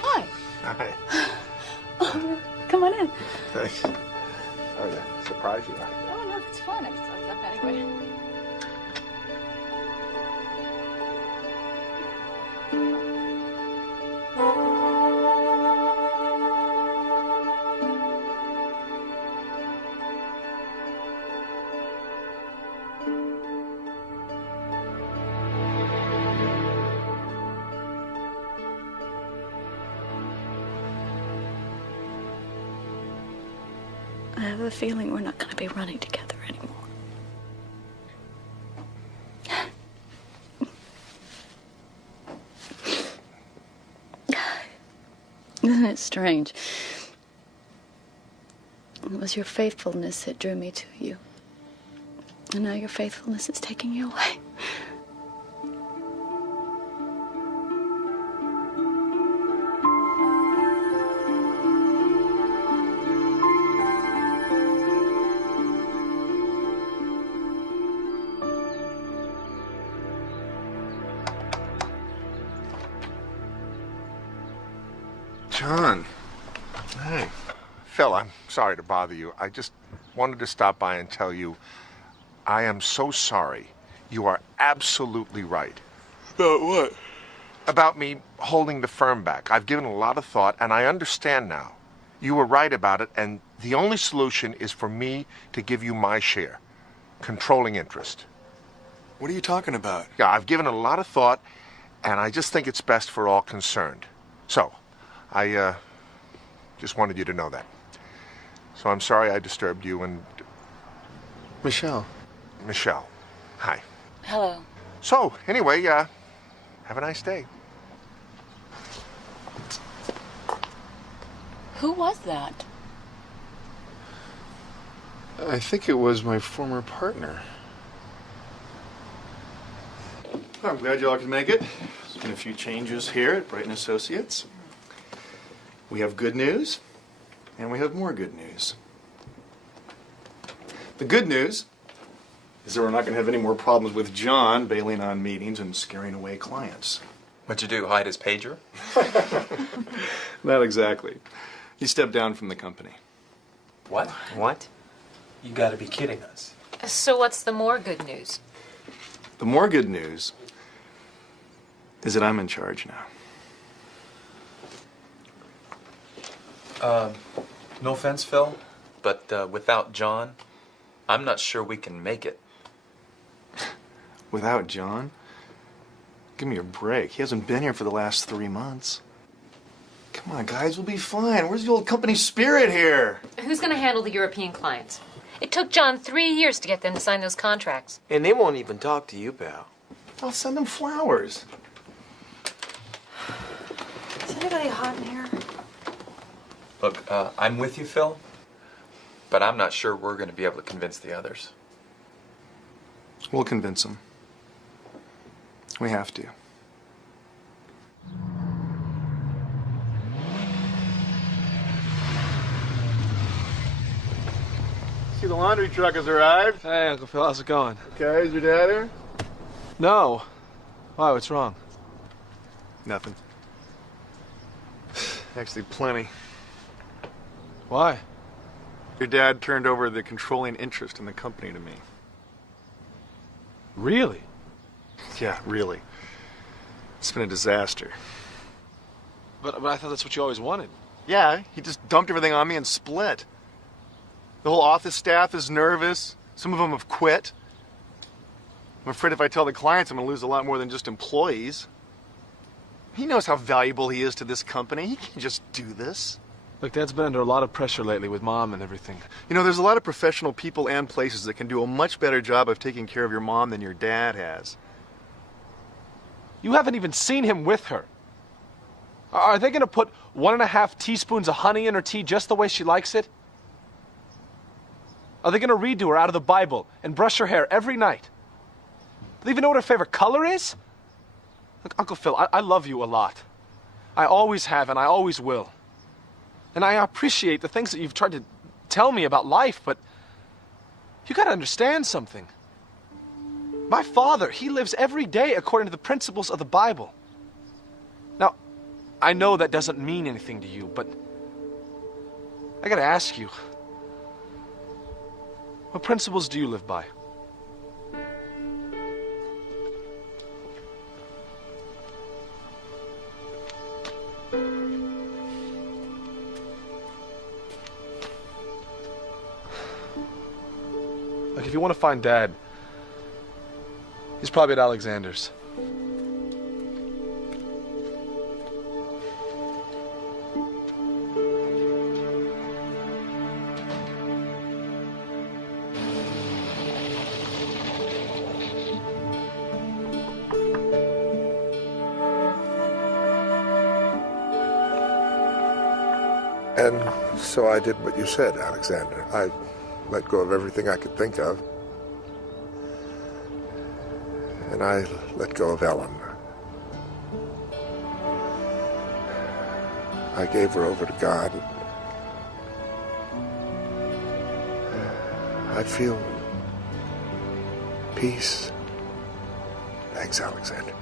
Hi. Hi. Come on in. Thanks. Sorry to surprise you. Oh, no, it's fine. I was up anyway. I have a feeling we're not going to be running together anymore. Isn't it strange? It was your faithfulness that drew me to you. And now your faithfulness is taking you away. John. Hey. Phil, I'm sorry to bother you. I just wanted to stop by and tell you I am so sorry. You are absolutely right. About what? About me holding the firm back. I've given a lot of thought, and I understand now. You were right about it, and the only solution is for me to give you my share. Controlling interest. What are you talking about? Yeah, I've given it a lot of thought, and I just think it's best for all concerned. So, I just wanted you to know that. So I'm sorry I disturbed you and... Michelle. Michelle. Hi. Hello. So, anyway, have a nice day. Who was that? I think it was my former partner. I'm glad you all can make it. There's been a few changes here at Brighton Associates. We have good news, and we have more good news. The good news is that we're not going to have any more problems with John bailing on meetings and scaring away clients. What'd you do, hide his pager? Not exactly. He stepped down from the company. What? What? You gotta be kidding us. So what's the more good news? The more good news is that I'm in charge now. No offense, Phil, but without John, I'm not sure we can make it. Without John? Give me a break. He hasn't been here for the last 3 months. Come on, guys, we'll be fine. Where's the old company spirit here? Who's going to handle the European clients? It took John 3 years to get them to sign those contracts. And they won't even talk to you, pal. I'll send them flowers. Is anybody hot in here? Look, I'm with you, Phil, but I'm not sure we're going to be able to convince the others. We'll convince them. We have to. See, the laundry truck has arrived. Hey, Uncle Phil, how's it going? Okay, is your dad here? No. Why, what's wrong? Nothing. Actually, plenty. Why? Your dad turned over the controlling interest in the company to me. Really? Yeah, really. It's been a disaster. But I thought that's what you always wanted. Yeah, he just dumped everything on me and split. The whole office staff is nervous. Some of them have quit. I'm afraid if I tell the clients, I'm going to lose a lot more than just employees. He knows how valuable he is to this company. He can't just do this. Look, Dad's been under a lot of pressure lately with Mom and everything. You know, there's a lot of professional people and places that can do a much better job of taking care of your mom than your dad has. You haven't even seen him with her. Are they going to put 1.5 teaspoons of honey in her tea just the way she likes it? Are they going to redo her out of the Bible and brush her hair every night? Do they even know what her favorite color is? Look, Uncle Phil, I love you a lot. I always have and I always will. And I appreciate the things that you've tried to tell me about life, but you got to understand something. My father, he lives every day according to the principles of the Bible. Now, I know that doesn't mean anything to you, but I got to ask you, what principles do you live by? Like, if you want to find Dad, he's probably at Alexander's. And so I did what you said, Alexander. I let go of everything I could think of. And I let go of Ellen. I gave her over to God. I feel peace. Thanks, Alexander.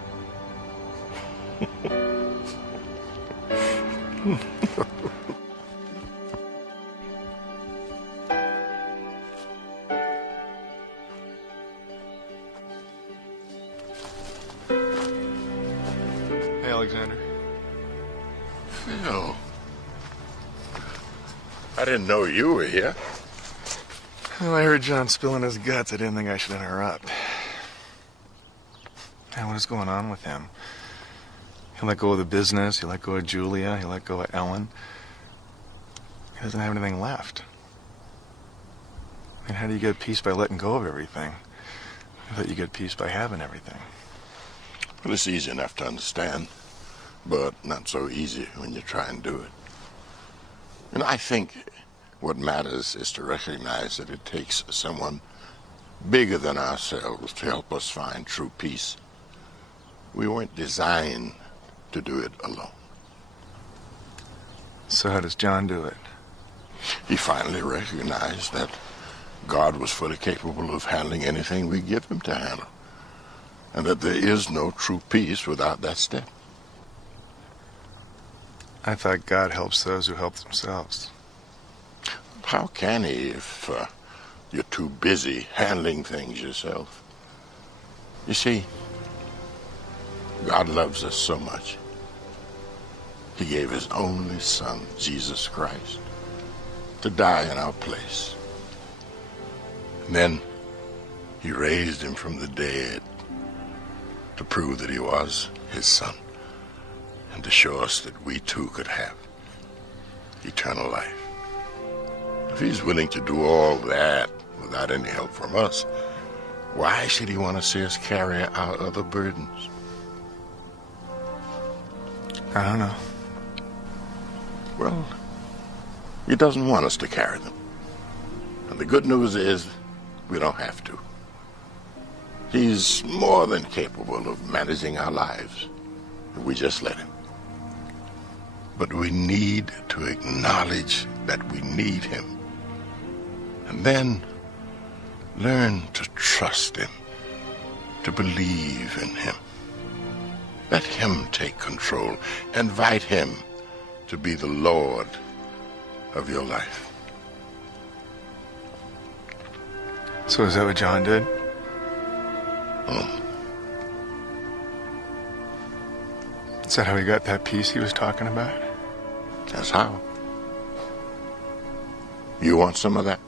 Hey, Alexander. Phil. I didn't know you were here. Well, I heard John spilling his guts. I didn't think I should interrupt. Now, what is going on with him? He let go of the business. He let go of Julia. He let go of Ellen. He doesn't have anything left. I mean, how do you get peace by letting go of everything? I thought you get peace by having everything. Well, it's easy enough to understand, but not so easy when you try and do it. And I think what matters is to recognize that it takes someone bigger than ourselves to help us find true peace. We weren't designed to do it alone. So how does John do it? He finally recognized that God was fully capable of handling anything we give him to handle, and that there is no true peace without that step. I thought God helps those who help themselves. How can he if you're too busy handling things yourself? You see, God loves us so much. He gave his only Son, Jesus Christ, to die in our place. And then he raised him from the dead to prove that he was his Son and to show us that we too could have eternal life. If he's willing to do all that without any help from us, why should he want to see us carry our other burdens? I don't know. Well, he doesn't want us to carry them. And the good news is we don't have to. He's more than capable of managing our lives if we just let him. But we need to acknowledge that we need him. And then learn to trust him, to believe in him. Let him take control. Invite him to be the Lord of your life. So is that what John did? Is that how he got that piece he was talking about? That's how. You want some of that?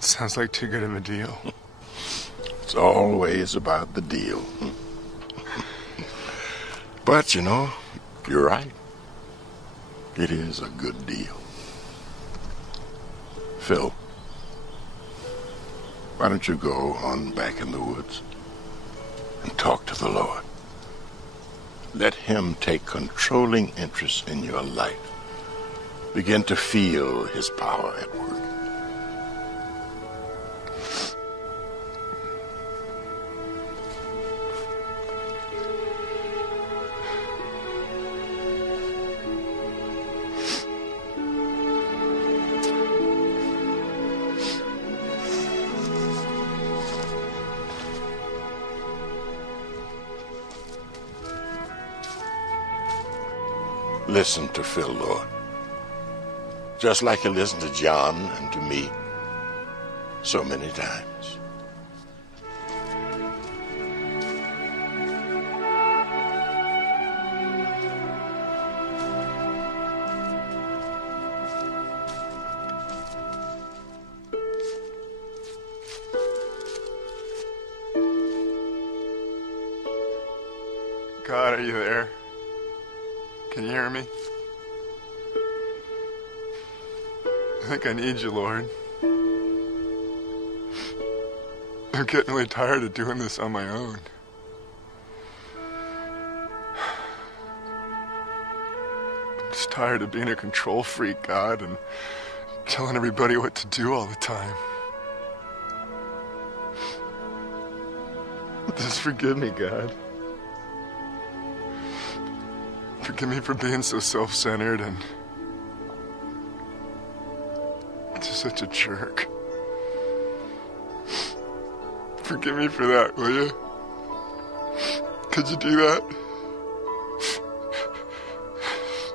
Sounds like too good of a deal. It's always about the deal. But, you know, you're right. It is a good deal. Phil, why don't you go on back in the woods and talk to the Lord? Let him take controlling interest in your life. Begin to feel his power at work. Listen to Phil, Lord. Just like you listened to John and to me so many times. God, are you there? Can you hear me? I think I need you, Lord. I'm getting really tired of doing this on my own. I'm just tired of being a control freak, God, and telling everybody what to do all the time. Just forgive me, God. Forgive me for being so self-centered and just such a jerk. Forgive me for that, will you? Could you do that?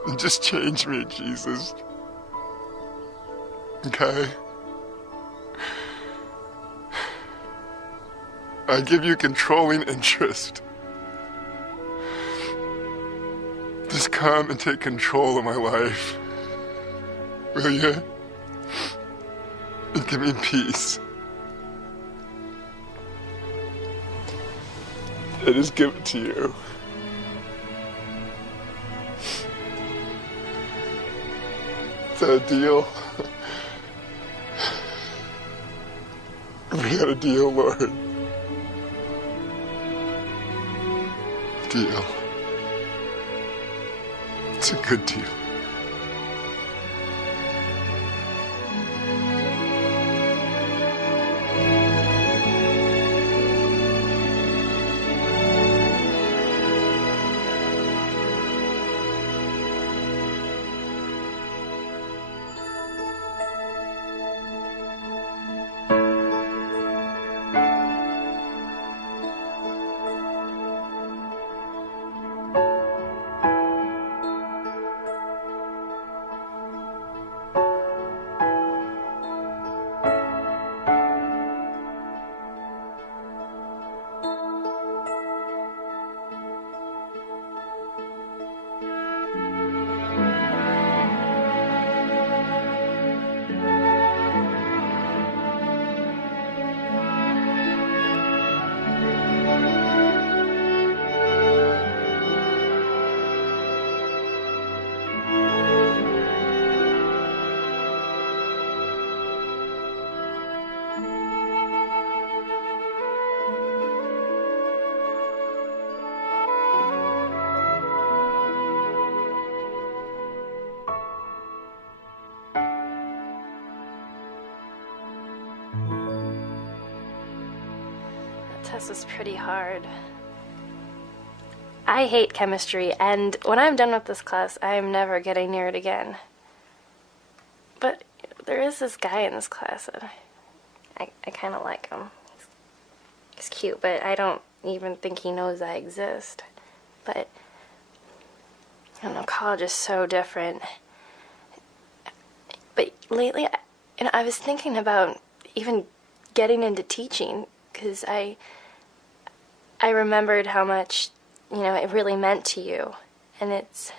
And just change me, Jesus. Okay? I give you controlling interest. Just come and take control of my life. Will you? And give me peace. I just give it to you. Is that a deal? We got a deal, Lord. Deal. It's a good deal. Test was pretty hard. I hate chemistry, and when I'm done with this class, I am never getting near it again. But there is this guy in this class that I kind of like him. He's cute, but I don't even think he knows I exist. But, I don't know, college is so different. But lately, I was thinking about even getting into teaching, because I I remembered how much, it really meant to you. And it's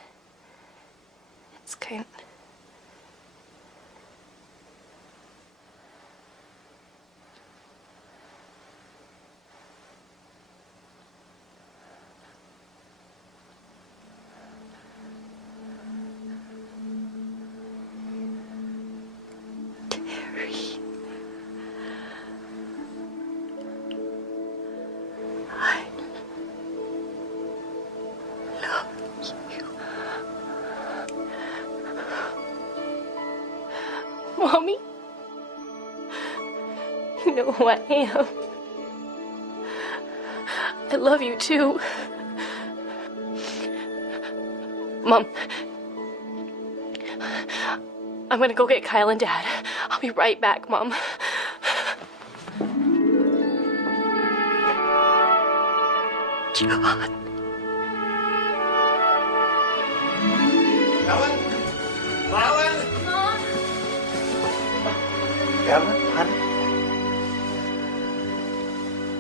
kind. Mommy, you know who I am. I love you too. Mom, I'm gonna go get Kyle and Dad. I'll be right back, Mom. John. Ellen? Ellen? Mom? Ellen, honey?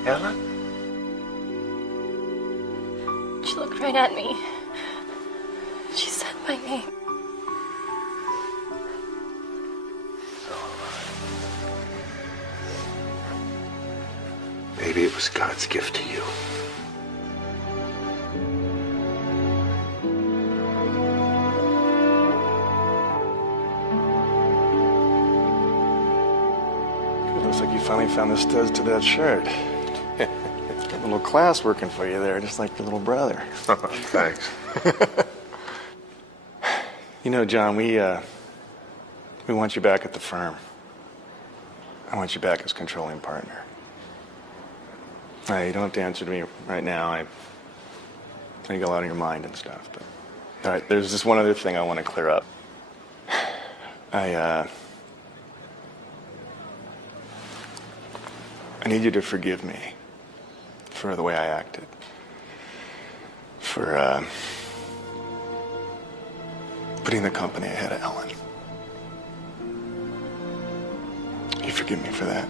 Ellen? She looked right at me. She said my name. Maybe it was God's gift to you. It looks like you finally found the studs to that shirt. Got a little class working for you there, just like your little brother. Thanks. You know, John, we want you back at the firm. I want you back as controlling partner. You don't have to answer to me right now. I got a lot on your mind and stuff. But all right, there's just one other thing I want to clear up. I need you to forgive me for the way I acted. For putting the company ahead of Ellen. You forgive me for that?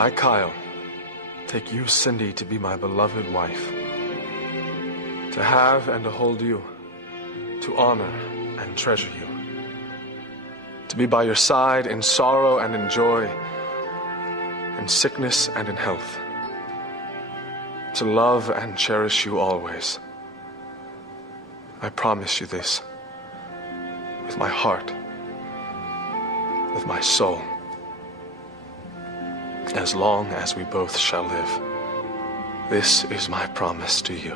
I, Kyle, take you, Cindy, to be my beloved wife. To have and to hold you. To honor and treasure you. To be by your side in sorrow and in joy. In sickness and in health. To love and cherish you always. I promise you this. With my heart. With my soul. As long as we both shall live. This is my promise to you.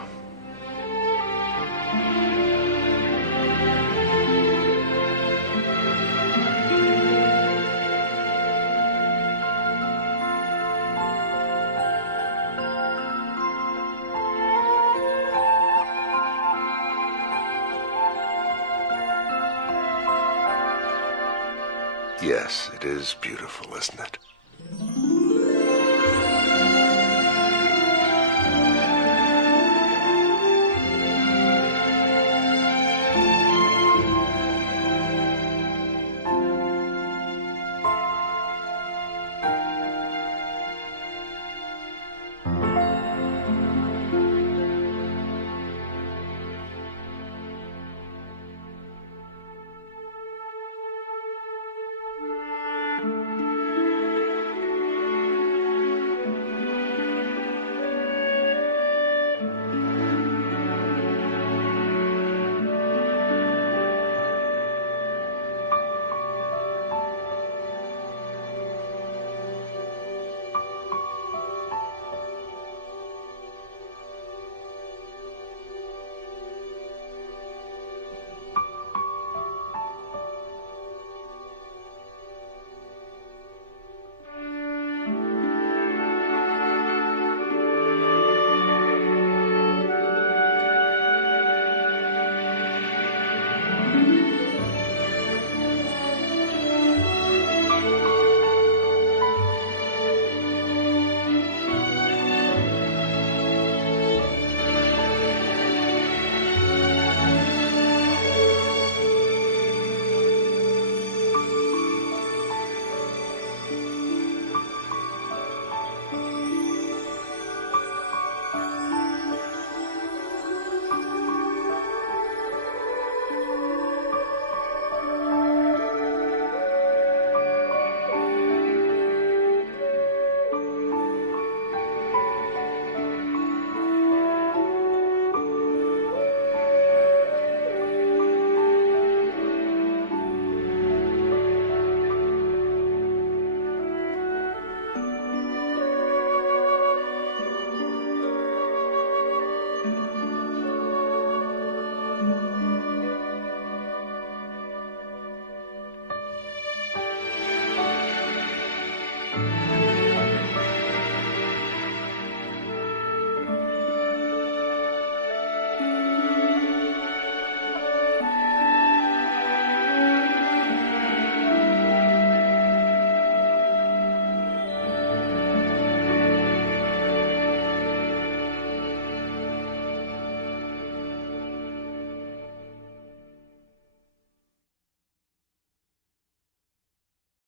Yes, it is beautiful, isn't it?